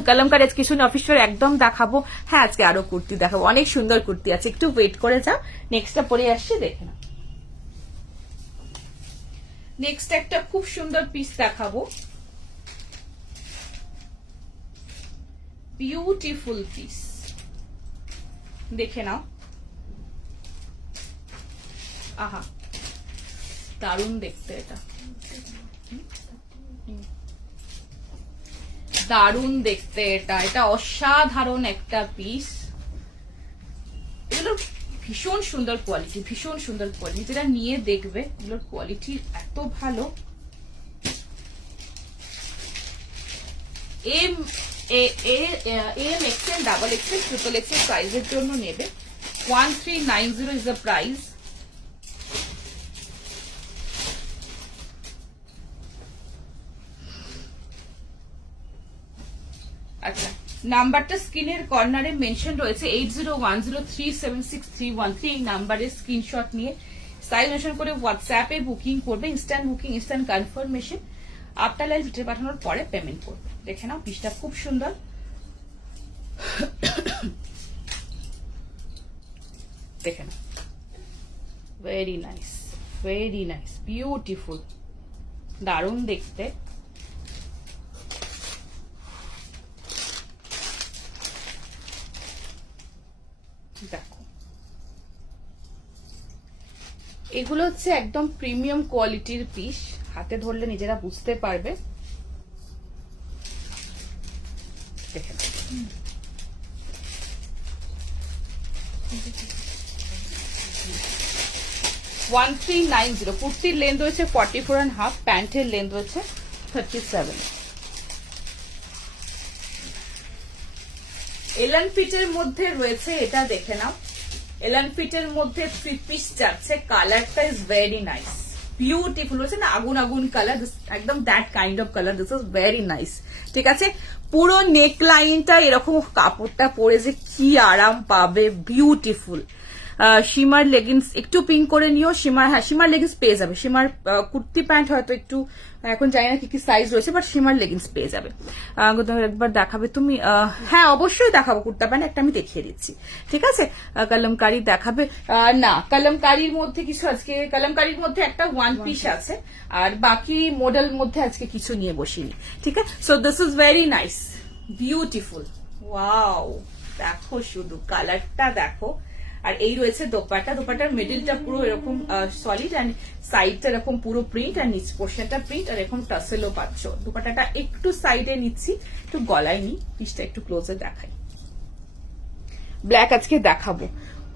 কালামকারি আজকে কিছু অফিসিয়াল একদম দেখাবো। হ্যাঁ, আজকে আরো কুর্তি দেখাবো, অনেক সুন্দর কুর্তি আছে, একটু ওয়েট করে যাও, নেক্সটটা পরে আসছি, দেখে নাও। নেক্সট একটা খুব সুন্দর পিস দেখাবো, বিউটিফুল পিস, দেখে নাও। আহা, দারুণ দেখতে, এটা দারুণ দেখতে, এটা অসাধারণ একটা পিস। এগুলো ভীষণ সুন্দর কোয়ালিটি, ভীষণ সুন্দর কোয়ালিটি, যেটা নিয়ে দেখবে এগুলোর কোয়ালিটি এত ভালো। M XL, double XL, triple XL সাইজের জন্য নেবে। 1390 ইজ দ্য প্রাইস। আচ্ছা, নাম্বারটা স্ক্রিনের কর্নারে মেনশন রয়েছে, 8010376313। এই নাম্বারে স্ক্রিনশট নিয়ে সাইজ মেনশন করে হোয়াটসঅ্যাপে বুকিং করবে। Instant booking, instant confirmation, after live video পাঠানোর পরে পেমেন্ট করবে। দেখে নাও, পিসটা খুব সুন্দর। দেখে নাও, very nice, very nice, beautiful, দারুণ দেখতে। দেখো, এগুলো হচ্ছে একদম প্রিমিয়াম কোয়ালিটির পিস, হাতে ধরলে নিজেরা বুঝতে পারবে। দেখেন, 1390। কুর্তির লেন্থ রয়েছে 44.5, প্যান্টের লেন্থ রয়েছে 37। এলান ফিটের মধ্যে রয়েছে, এটা দেখে নাও, এলান ফিটের মধ্যে 3 পিস যাচ্ছে। কালারটা ইজ ভেরি নাইস, বিউটিফুল, হচ্ছে না আগুন আগুন কালার, একদম that kind of colour. This is very nice, ঠিক আছে। পুরো নেক লাইনটা এরকম, কাপড়টা পরে যে কি আরাম পাবে, বিউটিফুল। সীমার লেগিংস একটু পিঙ্ক করে নিও, সীমার, হ্যাঁ সীমার লেগিংস পেয়ে যাবে। সীমার কুর্তি প্যান্ট হয়তো একটু, এখন জানি না কি কি সাইজ রয়েছে, বাট সীমার লেগিংস পেয়ে যাবে। একবার দেখাবে তুমি? হ্যাঁ অবশ্যই দেখাবো, কুর্তা প্যান্ট একটা আমি দেখিয়ে দিচ্ছি, ঠিক আছে। কলমকারি দেখাবে না, কলমকারির মধ্যে কিছু আজকে, কলমকারির মধ্যে একটা ওয়ান পিস আছে, আর বাকি মডেল মধ্যে আজকে কিছু নিয়ে বসিনি, ঠিক আছে। So this is very nice, beautiful, wow, দেখো শুধু কালারটা দেখো। আর এই রয়েছে দোপাট্টা, দোপাট্টার মিডিলটা পুরো এরকম সলিড, অ্যান্ড সাইডটা এরকম পুরো প্রিন্ট, আর নিচ পোর্শনটা প্রিন্ট, আর এরকম টাসেলও পাচ্ছ। দোপাট্টাটা একটু সাইডে নিচ্ছি, একটু গলায় নি, পিসটা একটু ক্লোজে দেখাই। ব্ল্যাক আজকে দেখাবো,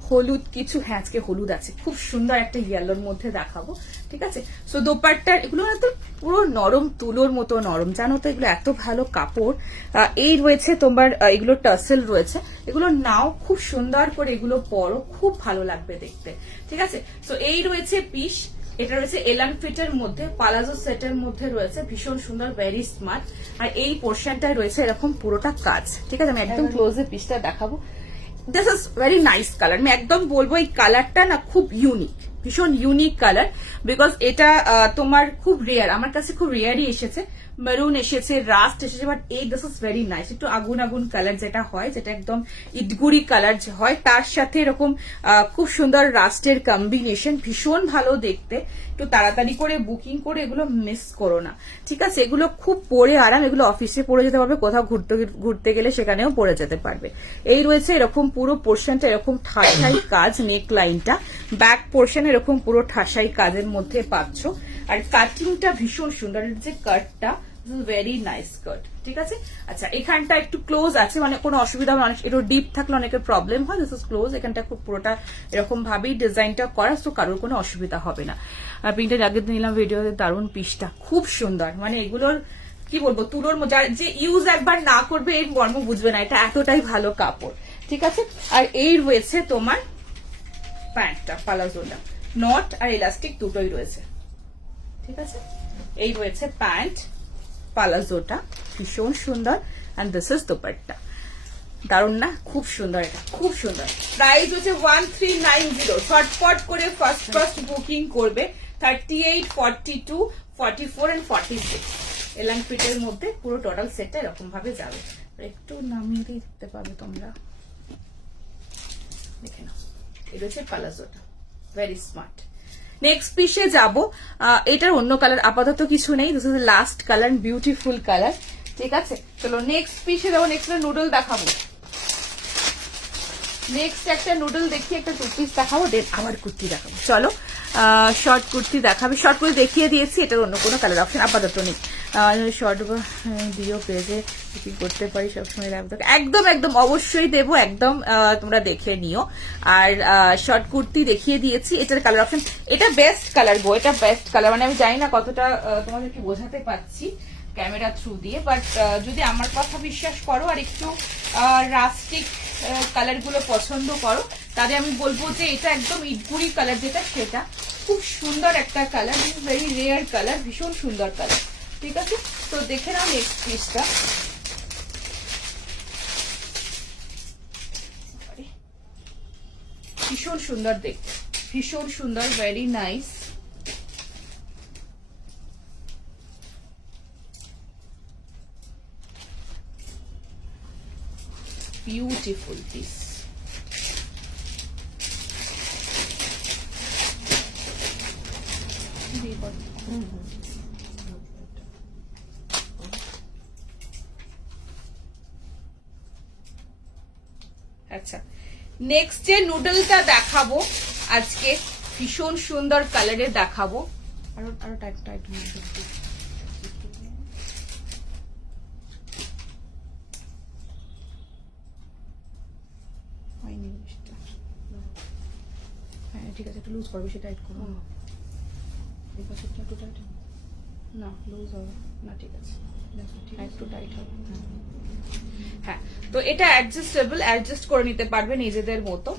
হলুদ কিছু, হ্যাঁ আজকে হলুদ আছে, খুব সুন্দর একটা ইয়েলোর মধ্যে দেখাবো, ঠিক আছে। সো দোপাট্টার এগুলো তো পুরো নরম, তুলোর মতো নরম, জানো তো, এগুলো এত ভালো কাপড়। এই রয়েছে তোমার, এগুলো টাসেল রয়েছে, এগুলো নাও খুব সুন্দর করে, এগুলো পরো, খুব ভালো লাগবে দেখতে, ঠিক আছে। সো এই রয়েছে পিস, এটা রয়েছে এলান ফিটের মধ্যে, পালাজো সেটের মধ্যে রয়েছে, ভীষণ সুন্দর, ভেরি স্মার্ট। আর এই পোর্শনটায় রয়েছে এরকম পুরোটা কাজ, ঠিক আছে। আমি একদম ক্লোজে পিসটা দেখাবো। This is very nice colour, আমি একদম বলবো এই কালারটা না খুব ইউনিক, ভীষণ ইউনিক কালার, বিকজ এটা তোমার খুব রেয়ার, আমার কাছে খুব রেয়ারই এসেছে। মেরুন এসেছে, রাস্ট এসেছে, বাট এই দিস ইজ ভেরি নাইস, একটু আগুন আগুন কালার যেটা হয়, যেটা একদম ইটগুড়ি কালার যে হয়, তার সাথে এরকম খুব সুন্দর রাস্টের কম্বিনেশন, ভীষণ ভালো দেখতে। একটু তাড়াতাড়ি করে বুকিং করে এগুলো মিস করো না, ঠিক আছে। এগুলো খুব পরে আরাম, এগুলো অফিসে পরে যেতে পারবে, কোথাও ঘুরতে গেলে সেখানেও পরে যেতে পারবে। এই রয়েছে এরকম পুরো পোর্শনটা এরকম ঠাসাই কাজ, নেক লাইনটা, ব্যাক পোর্শন এরকম পুরো ঠাসাই কাজের মধ্যে পাচ্ছ। আর কাটিংটা ভীষণ সুন্দর, যে কাটটা ভেরি নাইস কাট, ঠিক আছে। আচ্ছা, এখানটা একটু ক্লোজ আছে, মানে কোনো অসুবিধা হবে, অনেক একটু ডিপ থাকলে অনেকের প্রবলেম হয়। দিস ইজ ক্লোজ, এখানটা খুব পুরোটা এরকম ভাবেই ডিজাইনটা করা, তো কারোর কোনো অসুবিধা হবে না। আর প্রিন্টের আগে নিলাম ভিডিওতে, দারুণ পিসটা খুব সুন্দর, মানে এগুলোর কি বলবো, তুলোর যে ইউজ একবার না করবে এর মর্ম বুঝবে না, এটা এতটাই ভালো কাপড়, ঠিক আছে। আর এই রয়েছে তোমার প্যান্টটা, পালাজোটা, নট আর এলাস্টিক দুটোই রয়েছে, ঠিক আছে। এই রয়েছে প্যান্ট, পালাজোটা ভীষণ সুন্দর, এন্ড দিস ইজ দোপাট্টা, দারুণ না, খুব সুন্দর, এটা খুব সুন্দর। প্রাইস হচ্ছে 1390, শর্টপট করে ফার্স্ট বুকিং করবে। 38, 42, 44 and 46, এলাং ফিটের মধ্যে পুরো টোটাল সেটটা এরকম ভাবে যাবে। একটু নামিয়ে দিয়ে দেখতে পাবে তোমরা, দেখে নাও। এটা হচ্ছে প্লাজোটা, ভেরি স্মার্ট। নেক্সট পিসে যাব, এটার অন্য কালার আপাতত কিছু নেই, this is last colour, beautiful colour. ঠিক আছে, চলো নেক্সট পিসে যাবো। নেক্সট নুডল দেখাবো, নেক্সট একটা নুডল দেখি, একটা 2 পিস দেখাবো, দেন আবার কুর্তি দেখাবো। চলো শর্ট কুর্তি দেখাবে, শর্ট করে দেখিয়ে দিয়েছি, এটার অন্য কোনো কালার অপশন আপাতত নেই। শর্ট দিও পেজে কি করতে পারি সবসময়, একদম একদম অবশ্যই দেবো, একদম তোমরা দেখে নিও। আর শর্ট কুর্তি দেখিয়ে দিয়েছি, এটার কালার অপশন, এটা বেস্ট কালার গো, এটা বেস্ট কালার। মানে আমি জানি না কতটা তোমাদেরকে বোঝাতে পারছি ক্যামেরা থ্রু দিয়ে, বাট যদি আমার কথা বিশ্বাস করো আর একটু রাস্টিক কালার গুলো পছন্দ করো, তাহলে আমি বলবো যে এটা একদম ইটগুড়ি কালার যেটা, সেটা খুব সুন্দর একটা কালার, ভেরি রেয়ার কালার, ভীষণ সুন্দর কালার। ঠিক আছে, তো দেখে নাও নেক্সট পিসটা। ভীষণ সুন্দর দেখতে, ভীষণ সুন্দর, ভেরি নাইস। Beautiful piece. আচ্ছা, নেক্সট যে নুডলটা দেখাবো আজকে, ভীষণ সুন্দর কালারে দেখাবো। আরো আরো টাইট টাইট ঠিক আছে, একটু লুজ করবো, সেটা টাইট করবো না, লুজ হবে না, ঠিক আছে একটু টাইট হবে। হ্যাঁ, তো এটা অ্যাডজাস্টেবল, অ্যাডজাস্ট করে নিতে পারবে নিজেদের মতো।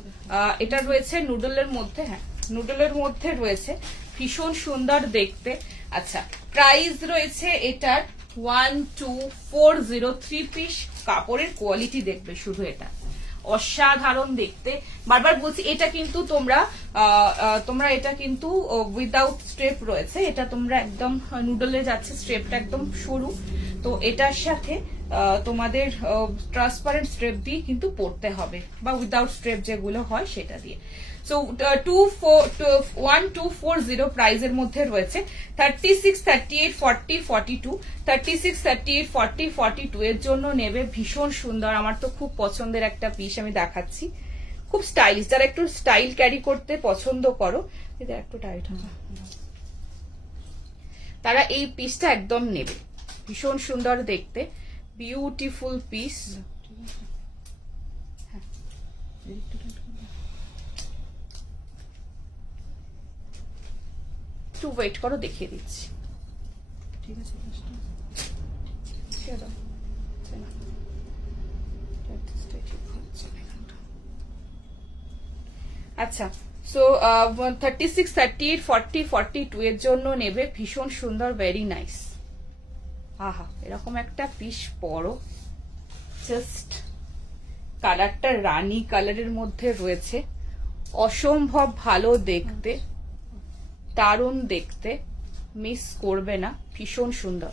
এটা রয়েছে নুডলের মধ্যে, হ্যাঁ নুডলের মধ্যে রয়েছে, ভীষণ সুন্দর দেখতে। আচ্ছা, প্রাইস রয়েছে এটার 1240, 3 পিস। কাপড়ের কোয়ালিটি দেখবে শুধু, এটা অসাধারণ দেখতে। বারবার বলছি, এটা কিন্তু তোমরা এটা কিন্তু উইদাউট স্ট্রেপ রয়েছে, এটা তোমরা একদম নুডলে যাচ্ছে, স্ট্রেপটা একদম সরু, তো এটার সাথে তোমাদের ট্রান্সপারেন্ট স্ট্রেপ দিয়ে কিন্তু পরতে হবে, বা উইদাউট স্ট্রেপ যেগুলো হয় সেটা দিয়ে। সো 1240 প্রাইজের মধ্যে রয়েছে। 36, 38, 40, 42, 36, 38, 40, 42 এর জন্য নেবে। ভীষণ সুন্দর, আমার তো খুব পছন্দের একটা পিস, আমি দেখাচ্ছি, খুব স্টাইলিশ। যারা একটু স্টাইল ক্যারি করতে পছন্দ করো, এটা একটু টাইট হবে, তারা এই পিসটা একদম নেবে। ভীষণ সুন্দর দেখতে, বিউটিফুল পিস। একটু ওয়েট করো, দেখিয়ে দিচ্ছি। ঠিক আছে, আচ্ছা, সো 36, 38, 40, 42 এর জন্য নেবে। ভীষণ সুন্দর, ভেরি নাইস। আহা, এরকম একটা পিস পরো, জাস্ট কালারটা রানী কালারের মধ্যে রয়েছে, অসম্ভব ভালো দেখতে, দারুণ দেখতে, মিস করবে না, ভীষণ সুন্দর।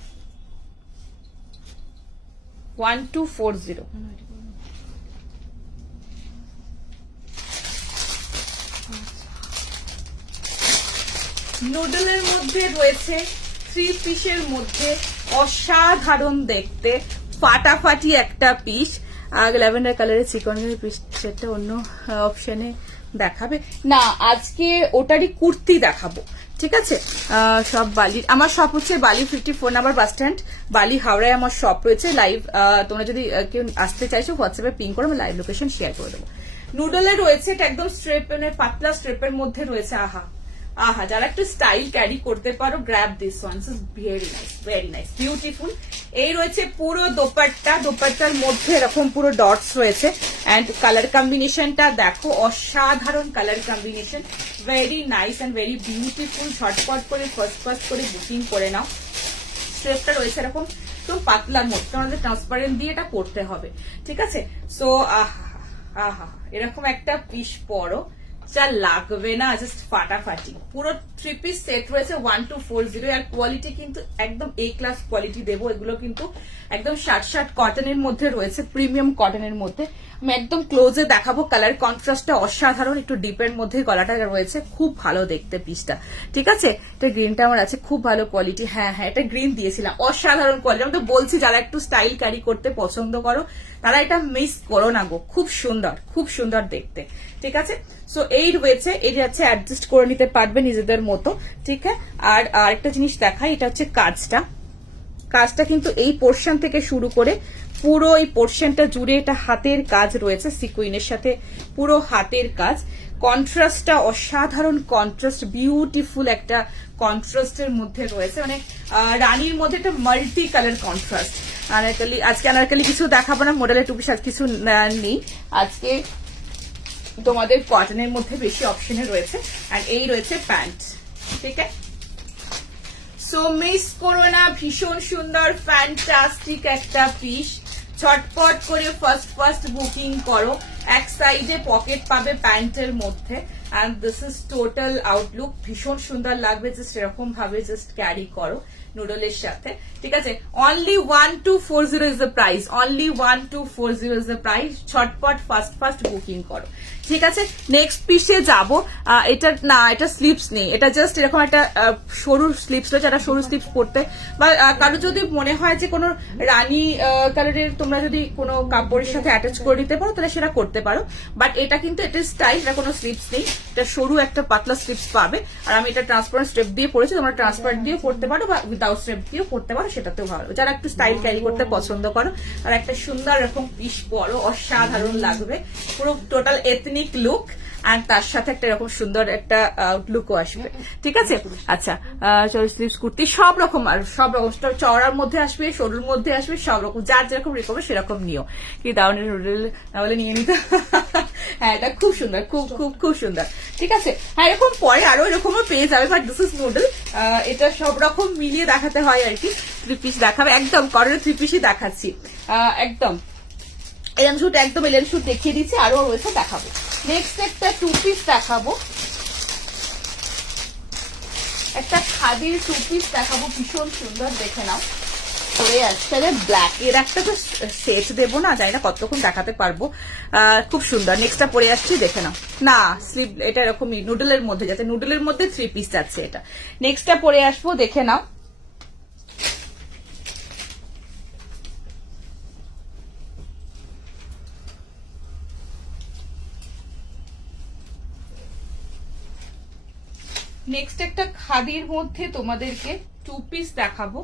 1240। নুডলের মধ্যে রয়েছে, 3 পিসের মধ্যে, অসাধারণ দেখতে, ফাটাফাটি একটা পিস। ল্যাভেন্ডার কালারের চিকন পিস, সেটা অন্য অপশনে দেখাবে না, আজকে ওটারই কুর্তি দেখাবো। ঠিক আছে, সব বালির, আমার শপ হচ্ছে বালি 54 নাম্বার বাস স্ট্যান্ড, বালি হাওড়ায় আমার শপ রয়েছে। লাইভ তোমরা যদি কেউ আসতে চাইছো হোয়াটসঅ্যাপে পিং করে আমি লাইভ লোকেশন শেয়ার করে দেবো। নুডলে রয়েছে, এটা একদম স্ট্রেপের, পাতলা স্ট্রেপের মধ্যে রয়েছে। আহা আহা, যারা একটু স্টাইল ক্যারি করতে পারো, grab this one, very nice, very nice, beautiful. এই রয়েছে পুরো দোপাট্টা, দোপাট্টার মধ্যে এরকম পুরো ডটস রয়েছে, এন্ড কালার কম্বিনেশনটা দেখো, অসাধারণ colour combination, very nice and very beautiful. ঝটপট করে ফার্স্ট করে বুকিং করে নাও। স্ট্রেপটা রয়েছে এরকম তো পাতলার মধ্যে, আমাদের ট্রান্সপারেন্ট দিয়ে এটা করতে হবে। ঠিক আছে, সো আহা আহা, এরকম একটা পিস পরো, যা লাগবে না জাস্ট ফাটাফাটি। পুরো 3 পিস সেট রয়েছে 1240, আর কোয়ালিটি কিন্তু একদম এ ক্লাস কোয়ালিটি দেবো। এগুলো কিন্তু একদম শার্ট কটনের মধ্যে রয়েছে, প্রিমিয়াম কটনের মধ্যে। আমি একদম ক্লোজে দেখাবো, কালার কন্ট্রাস্টটা অসাধারণ, একটু ডিপের মধ্যে গলাটা রয়েছে, খুব ভালো দেখতে পিসটা। ঠিক আছে, এটা গ্রিনটা আমার আছে, খুব ভালো কোয়ালিটি। হ্যাঁ হ্যাঁ, এটা গ্রিন দিয়েছিলাম, অসাধারণ কোয়ালিটি। আমি তো বলছি যারা একটু স্টাইল ক্যারি করতে পছন্দ করো তারা এটা মিস করো না গো, খুব সুন্দর, খুব সুন্দর দেখতে। ঠিক আছে, সো এই রয়েছে, এই যাচ্ছে অ্যাডজাস্ট করে নিতে পারবে নিজেদের মতো। ঠিক আছে, আর আরেকটা জিনিস দেখাই, এটা হচ্ছে কাজটা কিন্তু এই পোর্শন থেকে শুরু করে পুরো এই পোর্শনটা জুড়ে এটা হাতের কাজ রয়েছে, সিকুইনের সাথে পুরো হাতের কাজ। কন্ট্রাস্টটা অসাধারণ কন্ট্রাস্ট, বিউটিফুল একটা কন্ট্রাস্টের মধ্যে রয়েছে, মানে রানীর মধ্যে একটা মাল্টি কালার কন্ট্রাস্ট। আনারকলি, আজকে আনারকলি কিছু দেখাবো না, মডেলের টুপি কিছু নেই আজকে, তোমাদের কটনের মধ্যে বেশি অপশনে রয়েছে। আর এই রয়েছে প্যান্ট। ঠিক আছে, সো মিস করো না, ভীষণ সুন্দর ফ্যান্টাস্টিক একটা পিস। ছটপট করে ফার্স্ট বুকিং করো। এক সাইডে পকেট পাবে প্যান্টের মধ্যে, and this is total outlook. ভীষণ সুন্দর লাগবে, জাস্ট এরকম ভাবে জাস্ট ক্যারি করো নুডলের সাথে। ঠিক আছে, only 1240 is the price, only 1240 is the price. ছটপট ফার্স্ট বুকিং করো। ঠিক আছে, নেক্সট পিসে যাব। এটা না, এটা স্লিপস নেই, এটা জাস্ট এরকম একটা সরু স্লিপস রয়েছে, একটা সরু স্লিপস পরতে, বা কারো যদি মনে হয় যে কোনো রানী কালারের তোমরা যদি কোনো কাপড়ের সাথে অ্যাটাচ করে দিতে পারো তাহলে সেটা করতে পারো। বাট এটা কিন্তু এটা স্টাইল, এটা কোনো স্লিপস নেই, এটা সরু একটা পাতলা স্লিপস পাবে। আর আমি এটা ট্রান্সপারেন্ট স্ট্রেপ দিয়ে পরেছি, তোমরা ট্রান্সপারেন্ট দিয়ে পড়তে পারো বা উইদাউট স্ট্রেপ দিয়েও পড়তে পারো, সেটাতেও ভালো। যারা একটু স্টাইল ক্যারি করতে পছন্দ করো আর একটা সুন্দর এরকম পিস পরো, অসাধারণ লাগবে, পুরো টোটাল এথনিক লুক। আর তার সাথে একটা এরকম সুন্দর একটা লুকও আসবে। ঠিক আছে, আচ্ছা, স্লিভস কুর্তি সব রকম, আর সব রকম চওড়ার মধ্যে আসবে, সরুর মধ্যে আসবে, সব রকম, যার যেরকম রিকোয়ারমেন্ট সেরকম নিও। কি দাউনের নুডল তাহলে নিয়ে নিতে। হ্যাঁ, এটা খুব সুন্দর, খুব খুব খুব সুন্দর। ঠিক আছে, হ্যাঁ এরকম পরে আরো এরকমও পেয়ে যাবে, বাট দিস ইজ নুডল। এটা সব রকম মিলিয়ে দেখাতে হয় আর কি। 3 পিস দেখাবে, একদম কটনের 3 পিসই দেখাচ্ছি, একদম এলিয়ান শুট, একদম এলিয়ান শুট দেখিয়ে দিচ্ছি, আরো রয়েছে দেখাবো। নেক্সট একটা 2 পিস দেখাবো, একটা খাদির 2 পিস দেখাবো, ভীষণ সুন্দর, দেখে নাও। পরে আসছে ব্ল্যাক এর একটা তো সেট দেবো না, জানি না কতক্ষণ দেখাতে পারবো, খুব সুন্দর। নেক্সটটা পরে আসছি, দেখে নাও। না স্লিভ, এটা এরকমই নুডলের মধ্যে, যাতে নুডলের মধ্যে 3 পিস যাচ্ছে এটা। নেক্সটটা পরে আসবো, দেখে নাও। নেক্সট একটা খাদির মধ্যে তোমাদেরকে 2 পিস দেখাবো।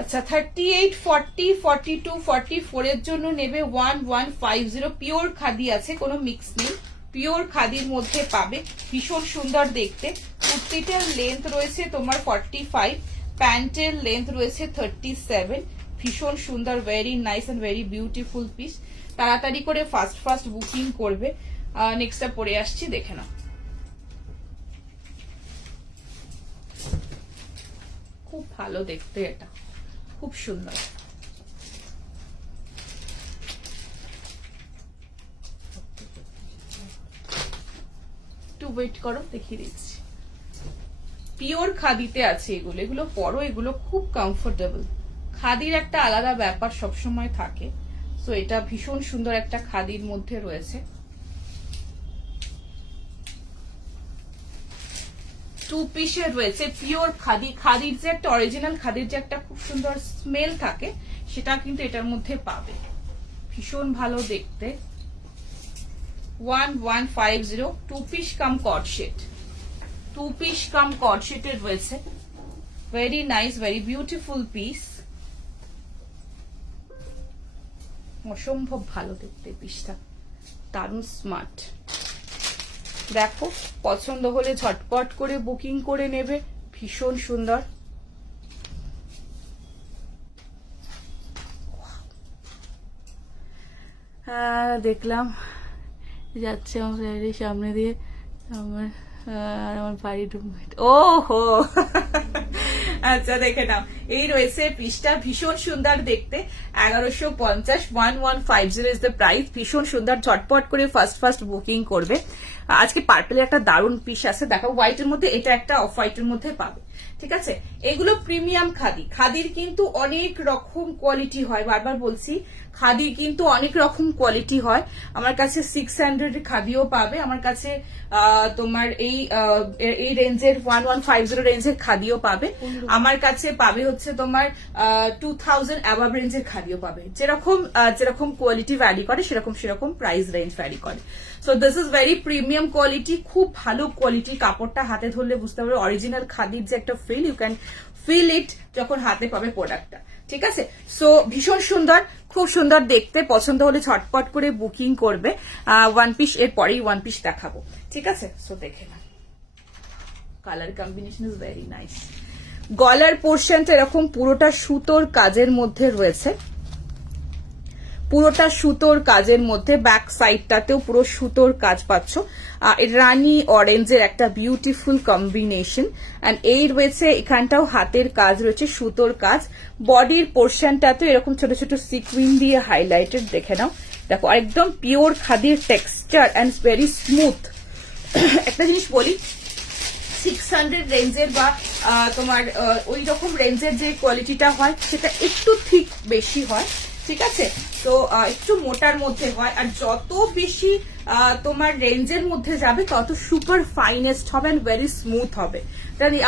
আচ্ছা, 38, 40, 42, 44 এর জন্য নেবে 1150। পিওর খাদি আছে, কোনো মিক্স নেই, পিওর খাদির মধ্যে পাবে, ভীষণ সুন্দর দেখতে। কুর্তিটার লেন্থ রয়েছে তোমার 45, প্যান্টের লেন্থ রয়েছে 37। ভীষণ সুন্দর, very nice and very beautiful piece. তাড়াতাড়ি করে ফার্স্ট বুকিং করবে। নেক্সটটা পরে আসছি, দেখে নাও। খুব ভালো দেখতে, এটা খুব সুন্দর। একটু ওয়েট করো, দেখিয়ে দিচ্ছি। পিওর খাদিতে আছে এগুলো, এগুলো পরো, এগুলো খুব কমফোর্টেবল। খাদির একটা আলাদা ব্যাপার সবসময় থাকে, তো এটা ভীষণ সুন্দর একটা খাদির মধ্যে রয়েছে। 2 পিসের রয়েছে, পিওর খাদি। খাদির যে একটা অরিজিনাল খাদির যে একটা খুব সুন্দর স্মেল থাকে, সেটা কিন্তু এটার মধ্যে পাবে, ভীষণ ভালো দেখতে। 1150, 2 পিস কাম কট সেট, 2 পিস কাম কট সেটের রয়েছে। Very nice, very beautiful piece, অসম্ভব ভালো দেখতে পিসটা, দারুণ স্মার্ট। দেখো, পছন্দ হলে ঝটপট করে বুকিং করে নেবে, ভীষণ সুন্দর। দেখলাম যাচ্ছে আমার সামনে দিয়ে, আমার বাড়ি ও হো আচ্ছা দেখে নাও, এই রয়েছে পিসটা, ভীষণ সুন্দর দেখতে, 1150, 1150 ইজ দ্য প্রাইস। ভীষণ সুন্দর, ঝটপট করে ফার্স্ট বুকিং করবে। আজকে পার্পেলের একটা দারুণ পিস আছে, দেখো হোয়াইটের মধ্যে, এটা একটা অফ হোয়াইটের মধ্যে পাবে, ঠিক আছে। এগুলো প্রিমিয়াম খাদি, খাদির কিন্তু অনেক রকম কোয়ালিটি হয়, বারবার বলছি খাদির কিন্তু অনেক রকম কোয়ালিটি হয়। আমার কাছে 600 খাদিও পাবে, আমার কাছে তোমার এই রেঞ্জের 1150 রেঞ্জের খাদিও পাবে, আমার কাছে পাবে হচ্ছে তোমার 2000 অ্যাবাভ রেঞ্জের খাদিও পাবে। যেরকম কোয়ালিটি ভ্যারি করে সেরকম প্রাইস রেঞ্জ ভ্যারি করে। So this is very premium quality, খুব ভালো কোয়ালিটি। কাপড়টা হাতে ধরলে বুঝতে পারবে অরিজিনাল খাদির যে একটা feel, you can feel it যখন হাতে পাবে প্রোডাক্টটা, ঠিক আছে। সো ভীষণ সুন্দর, খুব সুন্দর দেখতে, পছন্দ হলে ঝটপট করে বুকিং করবে। ওয়ান পিস এর পরেই ওয়ান পিস দেখাবো, ঠিক আছে। সো দেখে না, colour combination is very nice. গলার পোর্শনটা এরকম পুরোটা সুতোর কাজের মধ্যে রয়েছে, পুরোটা সুতোর কাজের মধ্যে, ব্যাক সাইডটাতেও পুরো সুতোর কাজ পাচ্ছ। রানী অরেঞ্জের একটা বিউটিফুল কম্বিনেশন। এন্ড এই রয়েছে এখানটাও হাতের কাজ রয়েছে, সুতোর কাজ। বডির পোর্শনটাতে এরকম ছোট ছোট সিকুইন দিয়ে হাইলাইটেড, দেখে নাও, দেখো একদম পিওর খাদির টেক্সচার এন্ড ভেরি স্মুথ। একটা জিনিস বলি, 600 রেঞ্জের বা তোমার ওই রকম রেঞ্জের যে কোয়ালিটিটা হয় সেটা একটু থিক বেশি হয়, ঠিক আছে। তো একটু মোটার মধ্যে হয়, আর যত বেশি তোমার রেঞ্জের মধ্যে যাবে তত সুপার ফাইনেস্ট হবে এন্ড ভেরি স্মুথ হবে।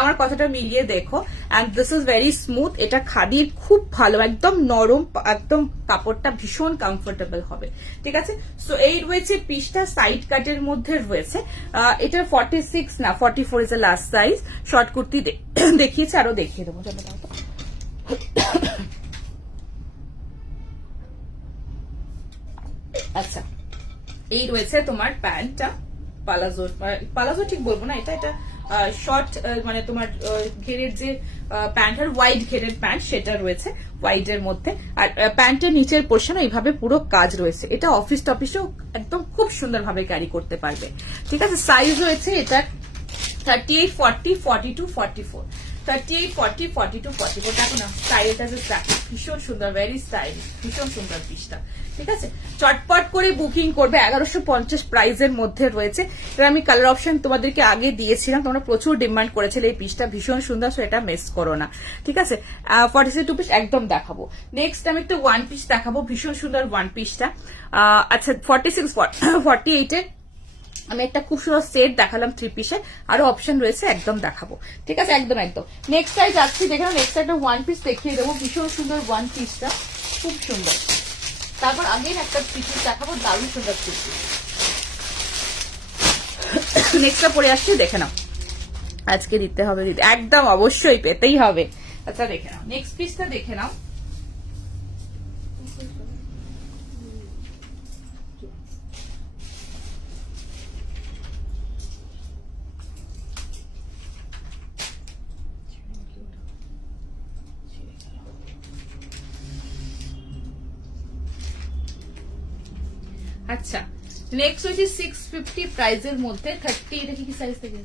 আমার কথাটা মিলিয়ে দেখো, and this is very smooth. এটা খাদির খুব ভালো, একদম নরম, একদম কাপড়টা ভীষণ কমফোর্টেবল হবে, ঠিক আছে। সো এই রয়েছে পিসটা, সাইড কাটের মধ্যে রয়েছে। এটা 46 না 44 is the last size. Short kurti দেখিয়েছে, আরো দেখিয়ে দেবো, চলো দাও তো। আচ্ছা, এই রয়েছে তোমার প্যান্টটা, পালাজো ঠিক বলবো না, এটা শর্ট, মানে তোমার ঘেরের যে প্যান্ট আর ওয়াইড ঘেরের প্যান্ট সেটা রয়েছে হোয়াইট এর মধ্যে। আর প্যান্টের নিচের পোর্শন এইভাবে পুরো কাজ রয়েছে। এটা অফিস টফিসেও একদম খুব সুন্দরভাবে ক্যারি করতে পারবে, ঠিক আছে। সাইজ রয়েছে এটা 38, 40, 42, 44, 38, 40, 42, 44। দেখো না স্টাইলটা, যে ভীষণ সুন্দর, ভেরি স্টাইলিশ, ভীষণ সুন্দর পিসটা, ঠিক আছে। চটপট করে বুকিং করবে, 1150 প্রাইজের মধ্যে রয়েছে। এবার আমি কালার অপশন তোমাদেরকে আগে দিয়েছিলাম, তোমরা প্রচুর ডিমান্ড করেছিলে এই পিসটা, ভীষণ সুন্দর, সো এটা মিস করো না, ঠিক আছে। 46 পিস একদম দেখাবো। নেক্সট আমি একটা ওয়ান পিস দেখাবো, ভীষণ সুন্দর ওয়ান পিসটা। আচ্ছা 46, 48 এর আমি একটা খুব সুন্দর সেট দেখালাম 3 পিসে, আরো অপশন রয়েছে, একদম দেখাবো, ঠিক আছে, একদম। নেক্সট টাইম যাচ্ছি, দেখে নেক্সট একটা ওয়ান পিস দেখিয়ে দেবো, ভীষণ সুন্দর ওয়ান পিসটা, খুব সুন্দর। তারপর আগেই একটা 3 পিস দেখাবো, দারুণ সুন্দর 3 পিস। নেক্সটটা পরে আসছি, দেখে নাও, আজকে দিতে হবে, একদম অবশ্যই পেতেই হবে। আচ্ছা দেখে নাও, নেক্সট পিসটা দেখে নাও। আচ্ছা নেক্সট হচ্ছে 650 প্রাইজের মধ্যে 30, এটা কি সাইজ থেকে?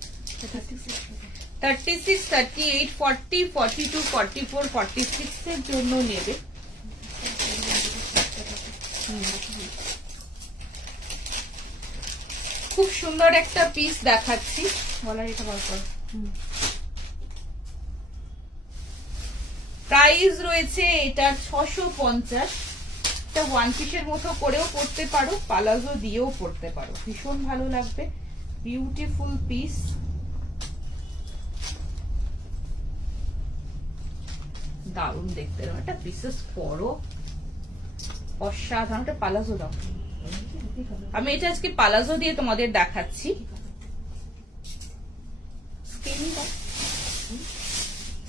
36, 38, 40, 42, 44, 46 এর জন্য নেবে। খুব সুন্দর একটা পিস দেখাচ্ছি, বলার এটা বার কর। প্রাইস রয়েছে এটা 650। এটা ওয়ান পিসের মতো করেও পরতে পারো, পালাজো দিয়েও পরতে পারো, ভীষণ ভালো লাগবে, বিউটিফুল পিস। দারুণ দেখতে, একটা পিসেস পরো, অসাধারণ। একটা পালাজো দাও, আমি এটা আজকে পালাজো দিয়ে তোমাদের দেখাচ্ছি।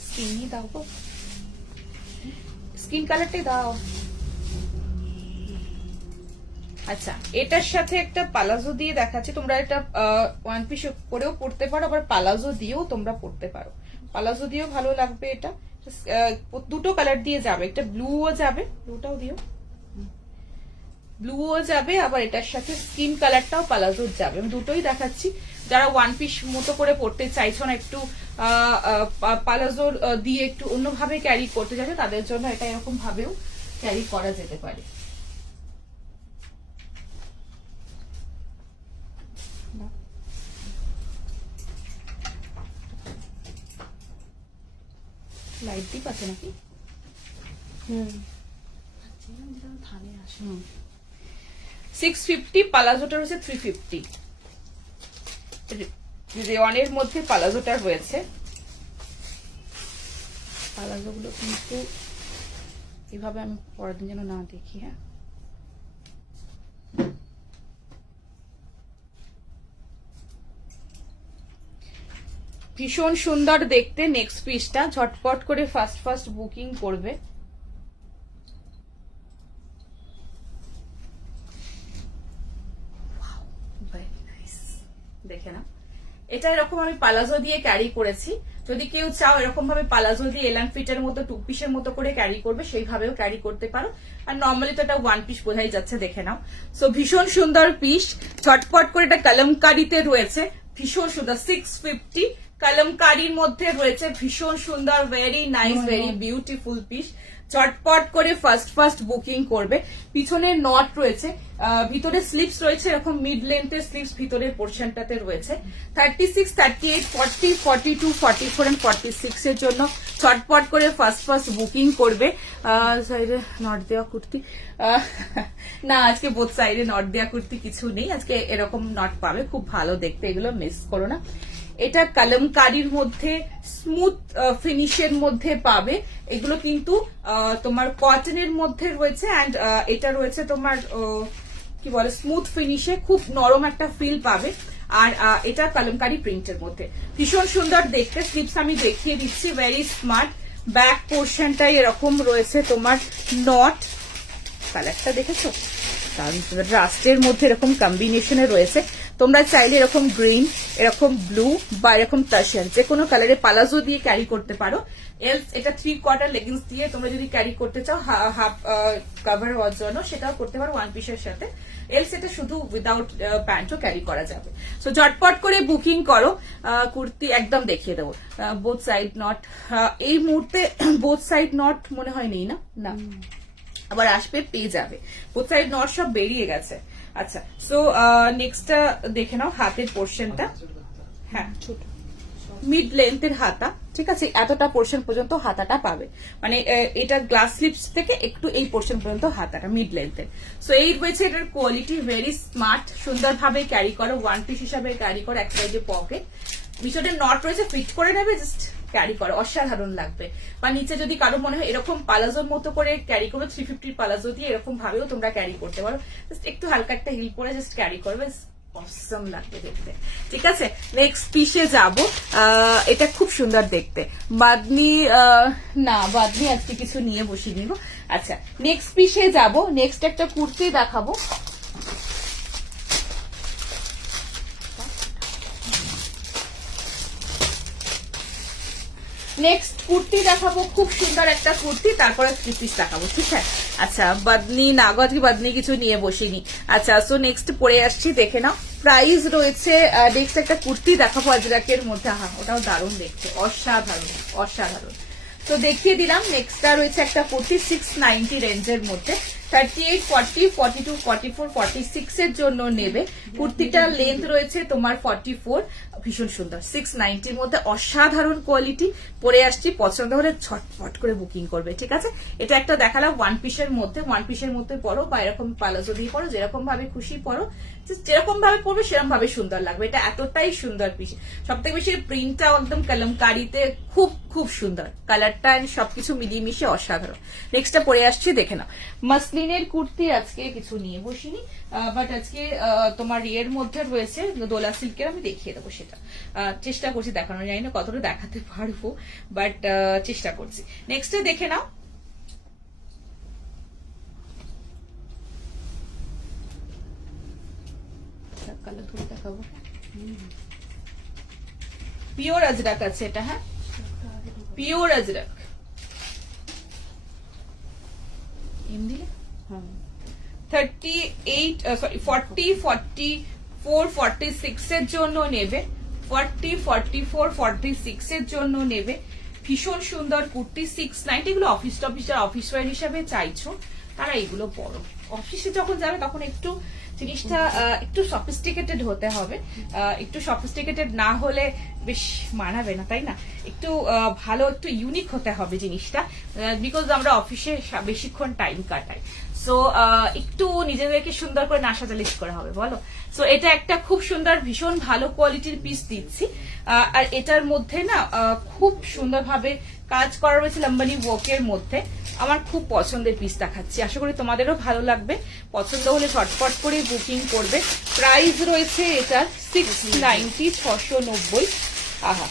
স্কিনি দাও গো, স্কিন কালারটাই দাও। আচ্ছা এটার সাথে একটা পালাজো দিয়ে দেখাচ্ছি, তোমরা এটা ওয়ান পিস করেও পরতে পারো, আবার পালাজো দিয়েও তোমরা পরতে পারো, পালাজো দিয়েও ভালো লাগবে। এটা দুটো কালার দিয়ে যাবে, একটা ব্লুও যাবে, ব্লুটাও দিও, ব্লুও যাবে, আবার এটার সাথে স্কিন কালারটাও প্লাজোর যাবে। আমি দুটোই দেখাচ্ছি। যারা ওয়ান পিস মতো করে পড়তে চাইছো না, একটু প্লাজোর দিয়ে একটু অন্যভাবে ক্যারি করতে চাইছো, তাদের জন্য এটা এরকম ভাবেও ক্যারি করা যেতে পারে। লাইট ডিপ আছে নাকি? ধানে আসে। 650, প্লাজোটা রয়েছে 350। রেওয়ানের মধ্যে প্লাজোটা রয়েছে। প্লাজো গুলো কিন্তু এভাবে আমি পরের দিন যেন না দেখি। হ্যাঁ, ভীষণ সুন্দর দেখতে। নেক্সট পিসটা ঝটপট করে ফার্স্ট বুকিং করবে। দেখে না, এটা এরকম আমি পালাজো দিয়ে ক্যারি করেছি। যদি কেউ চাও এরকম ভাবে পালাজো দিয়ে এলান ফিটের মতো টু পিসের মতো করে ক্যারি করবে, সেইভাবেও ক্যারি করতে পারো। আর নর্মালি তো এটা ওয়ান পিস বোঝাই যাচ্ছে, দেখে নাও। সো ভীষণ সুন্দর পিস, ঝটপট করে এটা কলমকারিতে রয়েছে, ভীষণ সুন্দর। 650 কলমকারির মধ্যে রয়েছে, ভীষণ সুন্দর, very nice, very beautiful piece. চটপট করে ফার্স্ট বুকিং করবে। পিছনে নট রয়েছে, ভিতরে স্লিপস রয়েছে, এরকম মিড লেন্থের স্লিপস ভিতরের পোর্শনটাতে রয়েছে। 36, 38, 40, 42, 44 এন্ড 46 এর জন্য চটপট করে ফার্স্ট বুকিং করবে। সাইডে নট দেওয়া কুর্তি না, আজকে বোথ সাইডে নট দেওয়া কুর্তি কিছু নেই, আজকে এরকম নট পাবে, খুব ভালো দেখতে, এগুলো মিস করো না। এটা কলমকারির মধ্যে স্মুথ ফিনিশের মধ্যে পাবে। এগুলো কিন্তু তোমার কটনের মধ্যে রয়েছে, অ্যান্ড এটা রয়েছে তোমার কি বলে স্মুথ ফিনিশে, খুব নরম একটা ফিল পাবে। আর এটা কলমকারি প্রিন্টের মধ্যে ভীষণ সুন্দর দেখতে। স্লিপস আমি দেখিয়ে দিচ্ছি, ভেরি স্মার্ট। ব্যাক পোর্শনটাই এরকম রয়েছে তোমার নট। কালারটা দেখেছো, রাস্টের মধ্যে এরকম কম্বিনেশনে রয়েছে। তোমরা চাইলে এরকম গ্রিন, এরকম ব্লু বা এরকম টার্শিয়ান যে কোনো কালারে পালাজো দিয়ে ক্যারি করতে পারো। এলস এটা 3/4 লেগিংস দিয়ে তোমরা যদি ক্যারি করতে চাও হাফ কভার হওয়ার জন্য, সেটাও করতে পারো ওয়ান পিসের সাথে। এলস এটা শুধু উইদাউট প্যান্টও ক্যারি করা যাবে। সো ঝটপট করে বুকিং করো। কুর্তি একদম দেখিয়ে দেবো। বোথ সাইড নট এই মুহূর্তে বোথ সাইড নট মনে হয় নেই, না না আবার আসবে, পেয়ে যাবে। বোথ সাইড নট সব বেরিয়ে গেছে। আচ্ছা, সো নেক্সটটা দেখে নাও হাতের পোর্শনটা। হ্যাঁ, ছোট মিড লেন্থের হাতা, ঠিক আছে, এতটা পোর্শন পর্যন্ত হাতাটা পাবে। মানে এটা গ্লাস স্লিপস থেকে একটু এই পোর্শন পর্যন্ত হাতাটা মিড লেন্থের। সো এই রয়েছে এটার কোয়ালিটি, ভেরি স্মার্ট, সুন্দরভাবে ক্যারি করো, ওয়ান পিস হিসাবে ক্যারি করো। এক সাইডে পকেট, পিছনে নট রয়েছে, ফিট করে নেবে, জাস্ট ক্যারি করো, অসাধারণ লাগবে। বা নিচে যদি কারো মনে হয় এরকম পালাজোর মতো করে ক্যারি করো, 350 পালাজো দিয়ে এরকম ভাবেও তোমরা ক্যারি করতে পারো। জাস্ট একটু হালকা একটা হিল পরে জাস্ট ক্যারি করবে, অসম লাগবে দেখতে। ঠিক আছে, নেক্সট পিসে যাব। এটা খুব সুন্দর দেখতে। বাদনি না, বাদনি আজকে কিছু নিয়ে বসিয়ে নিব। আচ্ছা, নেক্সট পিসে যাব। নেক্সট একটা কুর্তি দেখাবো। নেক্সট কুর্তি দেখাবো, খুব সুন্দর একটা কুর্তি, তারপরে 3 পিস দেখাবো, ঠিক আছে। আচ্ছা, বাদনি না গো, আজকে বাদনি কিছু নিয়ে বসিনি। আচ্ছা, সো নেক্সট পরে আসছি, দেখে নাও। প্রাইস রয়েছে, নেক্সট একটা কুর্তি দেখাবো আজরাকের মধ্যে। হ্যাঁ, ওটাও দারুণ দেখতে, অসাধারণ অসাধারণ। তো দেখিয়ে দিলাম। নেক্সটটা রয়েছে একটা কুর্তি 690 রেঞ্জের মধ্যে, 38, 40, 42, 44, 46 এর জন্য নেবে। কুর্তিটার লেন্থ রয়েছে তোমার 44, ভীষণ সুন্দর, 690 মধ্যে, অসাধারণ কোয়ালিটি। পরে আসছি, পছন্দ হলে ছটফট করে বুকিং করবে, ঠিক আছে। এটা একটা দেখালাম ওয়ান পিসের মধ্যে, ওয়ান পিসের মধ্যে পরো বা এরকম পালাজো দিয়ে পরো, যেরকম ভাবে খুশি পরো, যেরকম ভাবে পরবে সেরকম ভাবে সুন্দর লাগবে। এটা এতটাই সুন্দর পিস, সব থেকে বেশি প্রিন্টটা একদম কলমকারিতে খুব খুব সুন্দর, কালারটা সবকিছু মিলিয়ে মিশিয়ে অসাধারণ। নেক্সটটা পরে আসছি, দেখে নাও। মাসলিনের কুর্তি আজকে কিছু নিয়ে বসিনি, বাট আজকে তোমার এর মধ্যে রয়েছে দোলা সিল্কের, আমি দেখিয়ে দেবো সেটা। চেষ্টা করছি দেখানো, জানি না কতটা দেখাতে পারবো, বাট চেষ্টা করছি। নেক্সটে দেখে নাও। কালার ধরে দেখাবো, পিওর আজরাক আছে এটা। হ্যাঁ, পিওর আজরাক। এম দিলে, হ্যাঁ, 38 সরি 40 44 46 এর জন্য নেবে, 40 44 46 এর জন্য নেবে। ভীষণ সুন্দর কুর্তি 690, এগুলো অফিস অফিস ওয়্যার হিসাবে চাইছো তারা এগুলো পরো। অফিসে যখন যাবে তখন একটু জিনিসটা একটু সফিস্টিকেটেড হতে হবে, একটু সফিস্টিকেটেড না হলে বেশ মানাবে না, তাই না? একটু ভালো একটু ইউনিক হতে হবে জিনিসটা, বিকজ আমরা অফিসে বেশিক্ষণ টাইম কাটাই। সো একটু নিজেদেরকে সুন্দর করে না সাজালিশ করা হবে, বলো। সো এটা একটা খুব সুন্দর ভীষণ ভালো কোয়ালিটির পিস দিচ্ছি, আর এটার মধ্যে না খুব সুন্দরভাবে কাজ করা রয়েছে লম্বানি ওয়ার্কের মধ্যে। আমার খুব পছন্দের পিস দেখাচ্ছি, আশা করি তোমাদেরও ভালো লাগবে। পছন্দ হলে ঝটপট করে বুকিং করবে। প্রাইস রয়েছে এটার 690, 690। আহা,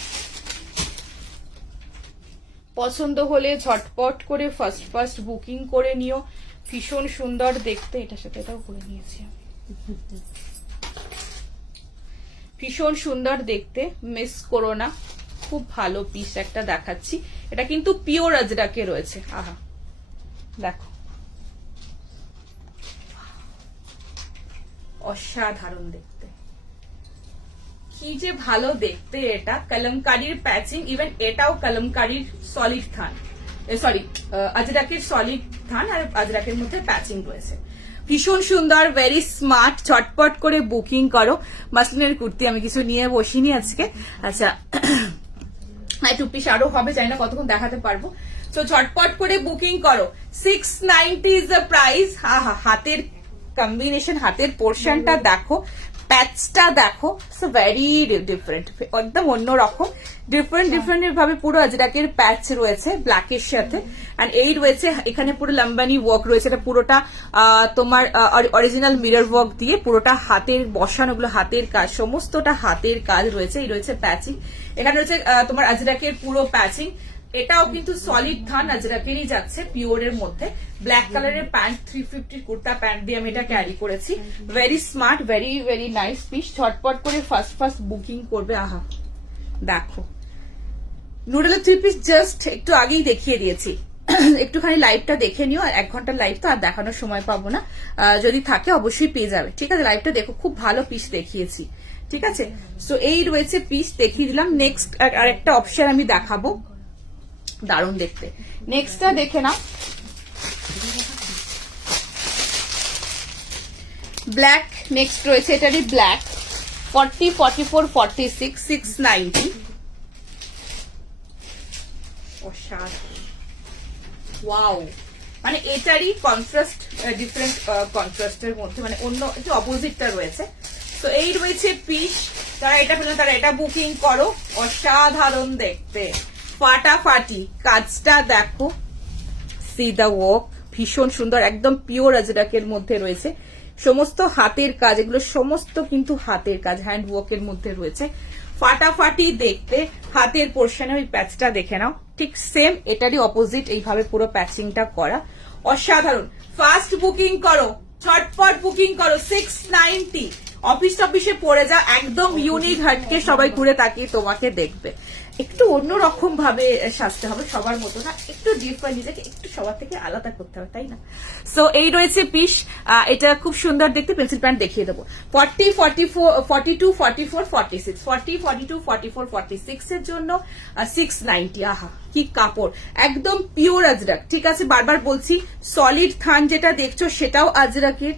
পছন্দ হলে ঝটপট করে ফার্স্ট বুকিং করে নিও। ভীষণ সুন্দর দেখতে, এটার সাথে এটাও করে নিয়েছি আমি। ভীষণ সুন্দর দেখতে, মিস করো না। খুব ভালো পিস একটা দেখাচ্ছি, এটা কিন্তু পিওর আজরাকে রয়েছে। আহা দেখো, অসাধারণ দেখতে, কি যে ভালো দেখতে। এটা কলমকারীর প্যাচিং, ইভেন এটাও কলমকারীর সলিড থান, সরি আজরাকের সলিড থান, আর আজরাকের মধ্যে প্যাচিং রয়েছে। ভীষণ সুন্দর, ভেরি স্মার্ট। ঝটপট করে বুকিং করো। মাসলিনের কুর্তি আমি কিছু নিয়ে বসিনি আজকে। আচ্ছা, টু পিস আরো হবে, জানি না কতক্ষণ দেখাতে পারবো। তো ঝটপট করে বুকিং করো। 690 ইজ দ্য প্রাইস। হাতের কম্বিনেশন, হাতের পোর্শনটা দেখো, প্যাচটা দেখো, ভেরি ডিফারেন্ট, একদম অন্যরকম। ডিফারেন্ট ভাবে পুরো আজরাকের প্যাচ রয়েছে ব্ল্যাকের সাথে, এন্ড এই রয়েছে এখানে পুরো লম্বানি ওয়ার্ক রয়েছে। এটা পুরোটা তোমার অরিজিনাল মিরর ওয়ার্ক দিয়ে পুরোটা হাতের বসানো, গুলো হাতের কাজ, সমস্তটা হাতের কাজ রয়েছে। এই রয়েছে প্যাচিং, এখানে রয়েছে তোমার আজরাকের পুরো প্যাচিং। এটাও কিন্তু সলিড থান আজরাকেরই যাচ্ছে, পিওরের মধ্যে। ব্ল্যাক কালারের প্যান্ট, 350 কুর্তা প্যান্ট দিয়ে আমি এটা ক্যারি করেছি। Very smart, very nice piece. ঝটপট করে ফার্স্ট বুকিং করবে। আহা দেখো, নুডলের 3 পিস জাস্ট একটু আগেই দেখিয়ে দিয়েছি। একটুখানি লাইভটা দেখে নিও, আর 1 ঘন্টার লাইভ তো আর দেখানোর সময় পাবো না, যদি থাকে অবশ্যই পেয়ে যাবে। ঠিক আছে, লাইভটা দেখো, খুব ভালো পিস দেখিয়েছি। ঠিক আছে, সো এই রয়েছে পিস, দেখিয়ে দিলাম। নেক্সট আরেকটা অপশন আমি দেখাবো, দারুণ দেখতে। নেক্সটটা দেখে নাও, ব্ল্যাক। নেক্সট রয়েছে এটারই ব্ল্যাক, 40 44 46, 690। ওয়াও, মানে এটারই কন্ট্রাস্ট, ডিফারেন্ট কন্ট্রাস্টের মধ্যে, মানে অন্য একটু অপোজিটটা রয়েছে। তো এই রয়েছে পিস, তারা এটা পেলেন তারা এটা বুকিং করো। অসাধারণ দেখতে, ফাটাফাটি কাজটা দেখো, সি দা ওয়ার্ক, ভীষণ সুন্দর, একদম পিওর আজরাকের মধ্যে রয়েছে। সমস্ত হাতের কাজ, এগুলো সমস্ত কিন্তু হাতের কাজ, হ্যান্ড ওয়ার্কের মধ্যে রয়েছে। ফাটাফাটি দেখতে। হাতের পোর্শনে ওই প্যাচটা দেখে নাও, ঠিক সেম এটারই অপোজিট, এইভাবে পুরো প্যাচিংটা করা। অসাধারণ। ফাস্ট বুকিং করো, ঝটপট বুকিং করো। 690। অফিসে পড়ে যা, একদম ইউনিক, হাটকে সবাই ঘুরে তাকিয়ে তোমাকে দেখবে। একটু অন্যরকম ভাবে সাজতে হবে, সবার মতো না, একটু ডিফারেন্ট, নিজেকে একটু সবার থেকে আলাদা করতে হবে, তাই না? সো এই রয়েছে পিস, এটা খুব সুন্দর দেখতে। পেন্সিল প্যান্ট দেখিয়ে দেবো। 40 44 42 44 46, 40 42 44 46 এর জন্য 690। আহা কি কাপড়, একদম পিওর আজরাক। ঠিক আছে, বারবার বলছি, সলিড থান যেটা দেখছো সেটাও আজরাকের,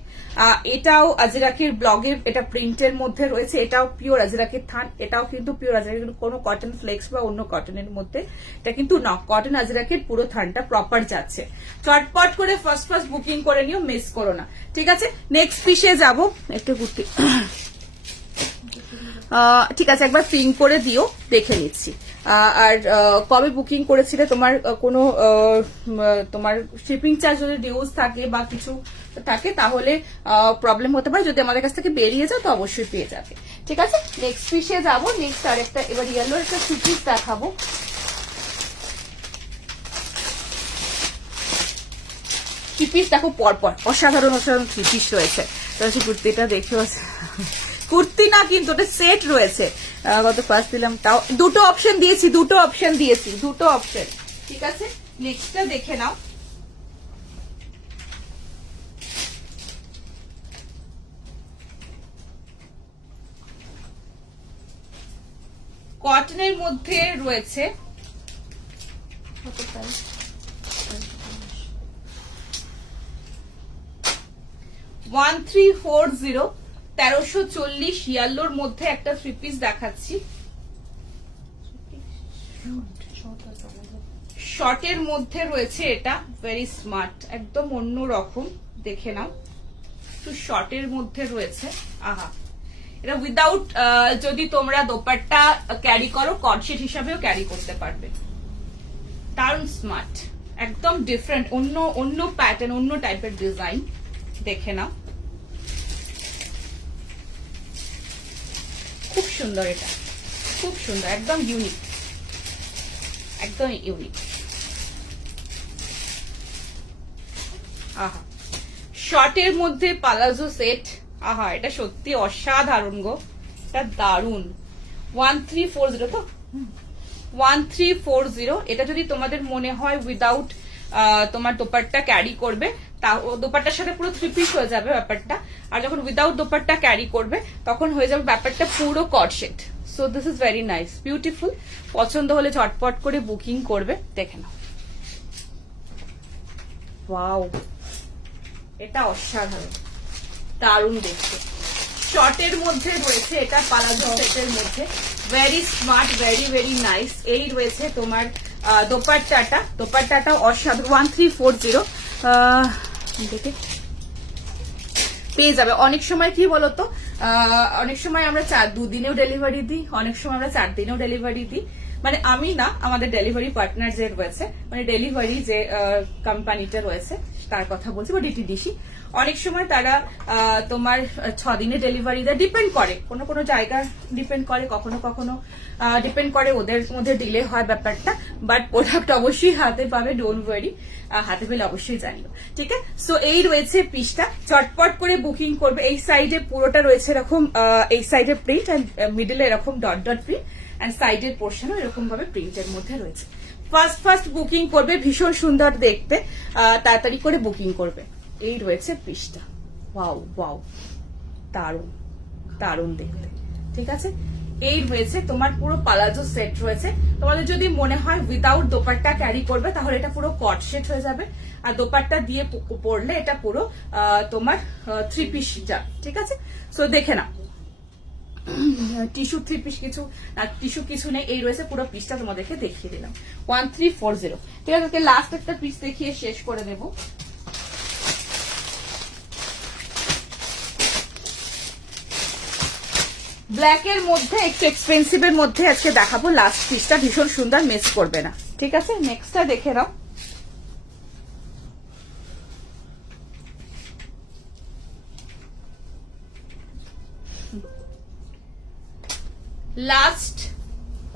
এটাও আজরাকের ব্লগের, এটা প্রিন্টের মধ্যে রয়েছে। এটাও পিওর আজরাকের থান, এটাও কিন্তু পিওর আজরাকের, কোনো কটন ফ্লেক্স বা অন্য কটনের মধ্যে এটা কিন্তু না, কটন আজরাকের পুরো থানটা প্রপার যাচ্ছে। চটপট করে ফার্স্ট বুকিং করে নিও, মিস করো না। ঠিক আছে, নেক্সট পিসে যাবো। একটু কুর্তি, ঠিক আছে, একবার পিং করে দিও, দেখে নিচ্ছি। আর কবে বুকিং করেছিলে, তোমার কোনো তোমার শিপিং চার্জ যদি ডিউজ থাকে বা কিছু থাকে তাহলে প্রবলেম হতে পারে। যদি আমাদের কাছ থেকে বেরিয়ে যাও তো অবশ্যই পেয়ে যাবে। ঠিক আছে, নেক্সট পিসে যাবো। নেক্সট আরেকটা, এবার ইয়েলো একটা 3 পিস দেখাবো। থ্রি পিস দেখো পরপর, অসাধারণ 3 পিস রয়েছে। তাহলে কুর্তিটা দেখেও, কুর্তি না কিন্তু ওটা সেট রয়েছে। কত ফার্স্ট দিলাম, তাও দুটো অপশন দিয়েছি, দুটো অপশন। ঠিক আছে, নেক্সটটা দেখে নাও। কটনের মধ্যে রয়েছে 1340 1340 ইয়ালোর মধ্যে একটা 3 পিস দেখাচ্ছি। শর্টের মধ্যে রয়েছে এটা, ভেরি স্মার্ট, একদম অন্য রকম, দেখে নাও। একটু শর্টের মধ্যে রয়েছে, আহা, এটা উইদাউট যদি তোমরা দোপাট্টা ক্যারি করো কর্ডসেট হিসাবেও ক্যারি করতে পারবে। দারুণ স্মার্ট, একদম ডিফারেন্ট, অন্য অন্য প্যাটার্ন, অন্য টাইপের ডিজাইন, দেখে নাও। খুব সুন্দর, এটা খুব সুন্দর, একদম ইউনিক, একদম ইউনিক। আহা, শর্টের মধ্যে পালাজো সেট, আহা, এটা সত্যি অসাধারণ গো, এটা দারুন। 1340 তো, 1340। এটা যদি তোমাদের মনে হয় উইদাউট তোমার দোপাট্টা ক্যারি করবে, তা দোপাট্টার সাথে পুরো 3 পিস হয়ে যাবে ব্যাপারটা। আর যখন উইদাউট দোপাট্টা ক্যারি করবে তখন হয়ে যাবে ব্যাপারটা পুরো co ord set. So this is very nice, beautiful. পছন্দ হলে ঝটপট করে বুকিং করবে, দেখে নাও। ওয়াও, এটা অসাধারণ, দারুণ দেখতে। শর্টের মধ্যে রয়েছে এটা, পালাজো সেটের মধ্যে, very smart, very very nice. এই রয়েছে তোমার দোপাট্টাটা, দোপাট্টাটা অসাধারণ। 1340 দেখে পেয়ে যাবে। অনেক সময় কি বলতো, অনেক সময় আমরা 2 দিনেও ডেলিভারি দিই, অনেক সময় আমরা 4 দিনেও ডেলিভারি দিই। মানে আমি না, আমাদের ডেলিভারি পার্টনার যে রয়েছে, মানে ডেলিভারি যে কোম্পানিটা রয়েছে তার কথা বলছি, বা ডিটিডিসি, অনেক সময় তারা তোমার 6 দিনে ডেলিভারি দেয়, ডিপেন্ড করে, কোনো কোনো জায়গা ডিপেন্ড করে, কখনো কখনো ডিপেন্ড করে, ওদের মধ্যে ডিলে হয় ব্যাপারটা। বাট প্রোডাক্ট অবশ্যই হাতে পাবে, ডোন্ট ওয়ারি, হাতে পেলে অবশ্যই জানিও, ঠিক আছে। সো এই রয়েছে পিসটা, চটপট করে বুকিং করবে। এই সাইডে পুরোটা রয়েছে এরকম, এই সাইডে প্রিন্ট অ্যান্ড মিডলে এরকম ডট ডট প্রিন্ট, অ্যান্ড সাইডের পোর্শনও এরকম ভাবে প্রিন্টের মধ্যে রয়েছে। ফার্স্ট বুকিং করবে, ভীষণ সুন্দর দেখতে, তাড়াতাড়ি করে বুকিং করবে। এই রয়েছে পিসটা, ওয়াও ওয়াও, দারুণ দারুণ দেখতে, ঠিক আছে। এই রয়েছে তোমার পুরো পালাজো সেট রয়েছে। তোমাদের যদি মনে হয় উইদাউট দোপাট্টা ক্যারি করবে তাহলে এটা পুরো কট সেট হয়ে যাবে, আর দোপাট্টা দিয়ে পরলে এটা পুরো তোমার 3 পিস যা, ঠিক আছে। সো দেখে না, টিস্যু 3 পিস কিছু, টিস্যু কিছু নেই, এই রয়েছে পুরো পিসটা, তোমাদেরকে দেখিয়ে দিলাম। 1340, ঠিক আছে। লাস্ট একটা পিস দেখিয়ে শেষ করে দেবো। ব্ল্যাক এর মধ্যে একটু এক্সপেন্সিভ এর মধ্যে আজকে দেখাবো লাস্ট পিসটা, ভীষণ সুন্দর, মিস করবে না, ঠিক আছে। নেক্সটটা দেখে নাও। লাস্ট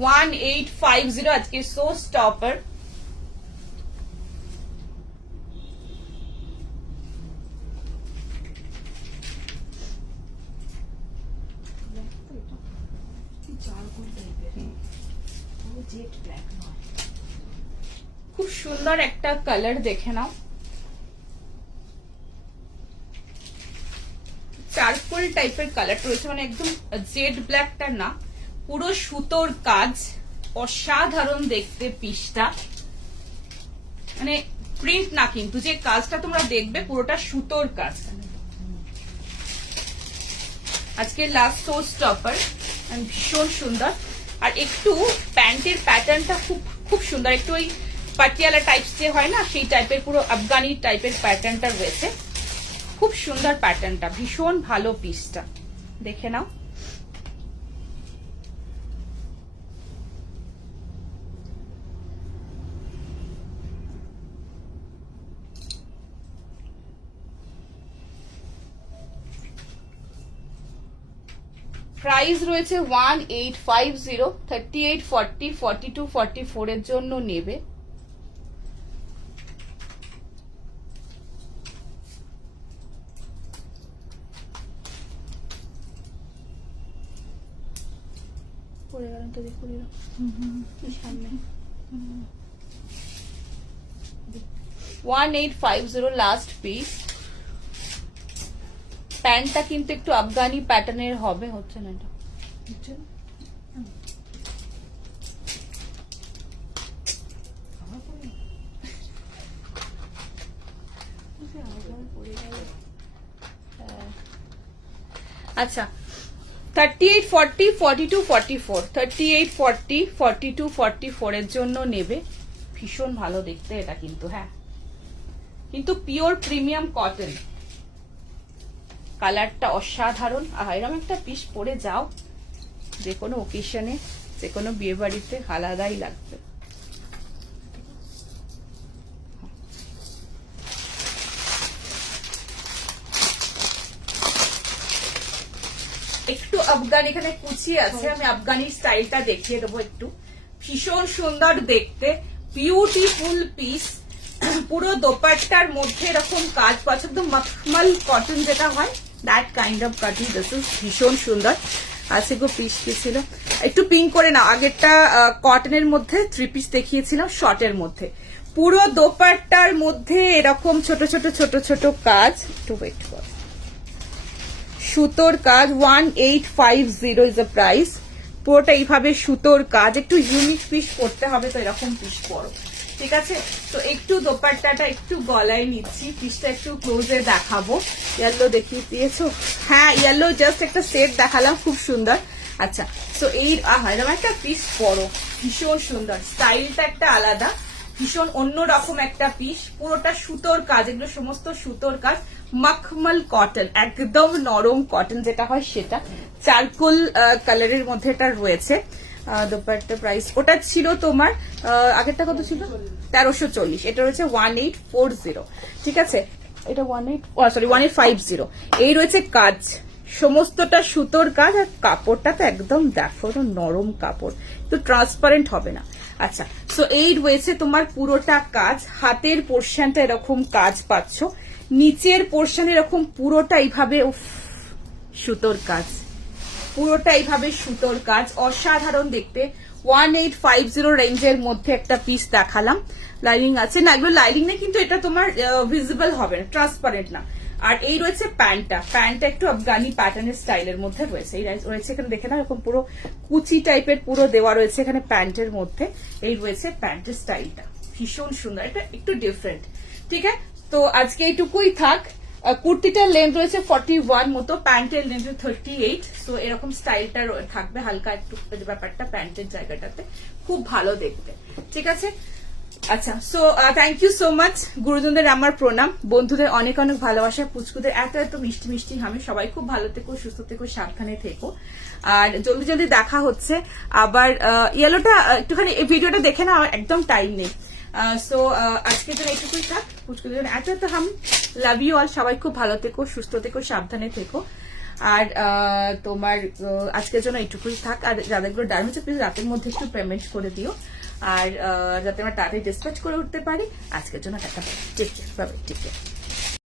1850 আজকে সো স্টপার। খুব সুন্দর একটা কালার, দেখে নাও। চারকোল টাইপের কালার রয়েছে, মানে একদম জেড ব্ল্যাকটা না, পুরো সুতোর কাজ, অসাধারণ দেখতে পিসটা। মানে প্রিন্ট না, কিন্তু যে কাজটা তোমরা দেখবে পুরোটা সুতোর কাজ। আজকে লাস্ট সো স্টপার, ভীষণ সুন্দর। আর একটু প্যান্টের প্যাটার্নটা খুব খুব সুন্দর, একটু ওই পাটিয়ালা টাইপ যে হয় না, সেই টাইপের, পুরো আফগানি টাইপের প্যাটার্নটা রয়েছে। খুব সুন্দর প্যাটার্নটা, ভীষণ ভালো পিসটা, দেখে নাও। প্রাইস রয়েছে 1850, 38, 40, 42, 44 এর জন্য নেবে। পড়ে গেলাম তো, দেখো সামনে 1850 লাস্ট পিস। প্যান্টটা কিন্তু একটু আফগানি প্যাটার্নের হবে, হচ্ছে না এটা, আচ্ছা 38 40 42 44 38 40 42 44 এর জন্য নেবে। ভীষণ ভালো দেখতে এটা কিন্তু, হ্যাঁ কিন্তু পিওর প্রিমিয়াম কটন, কালারটা অসাধারণ। এরকম একটা পিস পরে যাও যে কোনো ওকেশনে, যে কোনো বিয়ে বাড়িতে আলাদাই লাগবে। একটু আফগান এখানে কুচি আছে, আমি আফগানি স্টাইলটা দেখিয়ে দেবো একটু। ভীষণ সুন্দর দেখতে, বিউটিফুল পিস। পুরো দোপাট্টার মধ্যে এরকম কাজ পাচ্ছে, একদম মখমল কটন যেটা হয়, that kind of cutting. This is ভীষণ সুন্দর। আজকে গো পিস কি ছিল, একটু পিঙ্ক করে নাও। আগেরটা কটনের মধ্যে 3 পিস দেখিয়েছিলাম শর্টের মধ্যে। পুরো দোপাট্টার মধ্যে এরকম ছোট ছোট ছোট ছোট কাজ, একটু ওয়েট কর, সুতোর কাজ। 1850 ইজ দ্য প্রাইস। পুরোটা এইভাবে সুতোর কাজ, একটু ইউনিক পিস পড়তে হবে তো এরকম পিস পরো, ঠিক আছে। তো একটু দোপাট্টাটা একটু গলায় নিচ্ছি, পিসটা একটু ক্লোজে দেখাবো। ইয়েলো দেখিয়ে দিয়েছো, হ্যাঁ ইয়েলো জাস্ট একটা সেট দেখালাম, খুব সুন্দর। আচ্ছা তো এই এরকম একটা পিস পরো, ভীষণ সুন্দর, স্টাইলটা একটা আলাদা, ভীষণ অন্যরকম একটা পিস। পুরোটা সুতোর কাজ, এগুলো সমস্ত সুতোর কাজ, মখমল কটন, একদম নরম কটন যেটা হয় সেটা। চারকোল কালারের মধ্যে এটা রয়েছে। দোপাট্টা প্রাইস ওটা ছিল তোমার, আগেরটা কত ছিল 1340, এটা রয়েছে 1840, ঠিক আছে। এটা 1850। এই রয়েছে কাজ, সমস্তটা সুতোর কাজ, আর কাপড়টা তো একদম দেখো নরম কাপড়, তো ট্রান্সপারেন্ট হবে না। আচ্ছা সো এই রয়েছে তোমার পুরোটা কাজ, হাতের পোর্শনটা এরকম কাজ পাচ্ছ, নিচের পোর্শন এরকম পুরোটা এইভাবে সুতোর কাজ, পুরোটা এইভাবে সুতোর কাজ, অসাধারণ দেখতে। 1850 রেঞ্জের মধ্যে একটা পিস দেখালাম। লাইনিং আছে না, এগুলো লাইনিং নেই কিন্তু এটা তোমার ভিজিবল হবে না, ট্রান্সপারেন্ট না। আর এই রয়েছে প্যান্টটা একটু আফগানি প্যাটার্নের স্টাইলের মধ্যে রয়েছে। এই রয়েছে এখানে দেখে না, এরকম পুরো কুচি টাইপের পুরো দেওয়া রয়েছে এখানে প্যান্টের মধ্যে। এই রয়েছে প্যান্টের স্টাইলটা, ভীষণ সুন্দর, এটা একটু ডিফারেন্ট, ঠিক আছে। তো আজকে এইটুকুই থাক। কুর্তিটার লেন্থ রয়েছে 41 মতো, প্যান্টের লেন্থ 38। সো এরকম স্টাইলটা থাকবে, হালকা একটু ব্যাপারটা প্যান্টের জায়গাটাতে, খুব ভালো দেখতে, ঠিক আছে। আচ্ছা so thank you so much. গুরুজনদের আমার প্রণাম, বন্ধুদের অনেক অনেক ভালোবাসা, পুচকুদের এত এত মিষ্টি মিষ্টি আমি। সবাই খুব ভালো থেকো, সুস্থ থেকো, সাবধানে থেকো, আর জলদি জলদি দেখা হচ্ছে আবার। ইয়েলোটা একটুখানি এই ভিডিওটা দেখে না, একদম টাইম নেই। সো আজকের জন্য এইটুকুই থাক, পুচকুদের জন্য এত এত লাভ ইউ অল। সবাই খুব ভালো থেকো, সুস্থ থেকো, সাবধানে থেকো। আর তোমার আজকের জন্য এইটুকুই থাক। আর যাদেরগুলো ডান হচ্ছে প্লিজ রাতের মধ্যে একটু পেমেন্ট করে দিও, আর যাতে আমরা তাড়াতাড়ি ডিসপ্যাচ করে উঠতে পারি। আজকের জন্য tata, take care, bye bye, take care.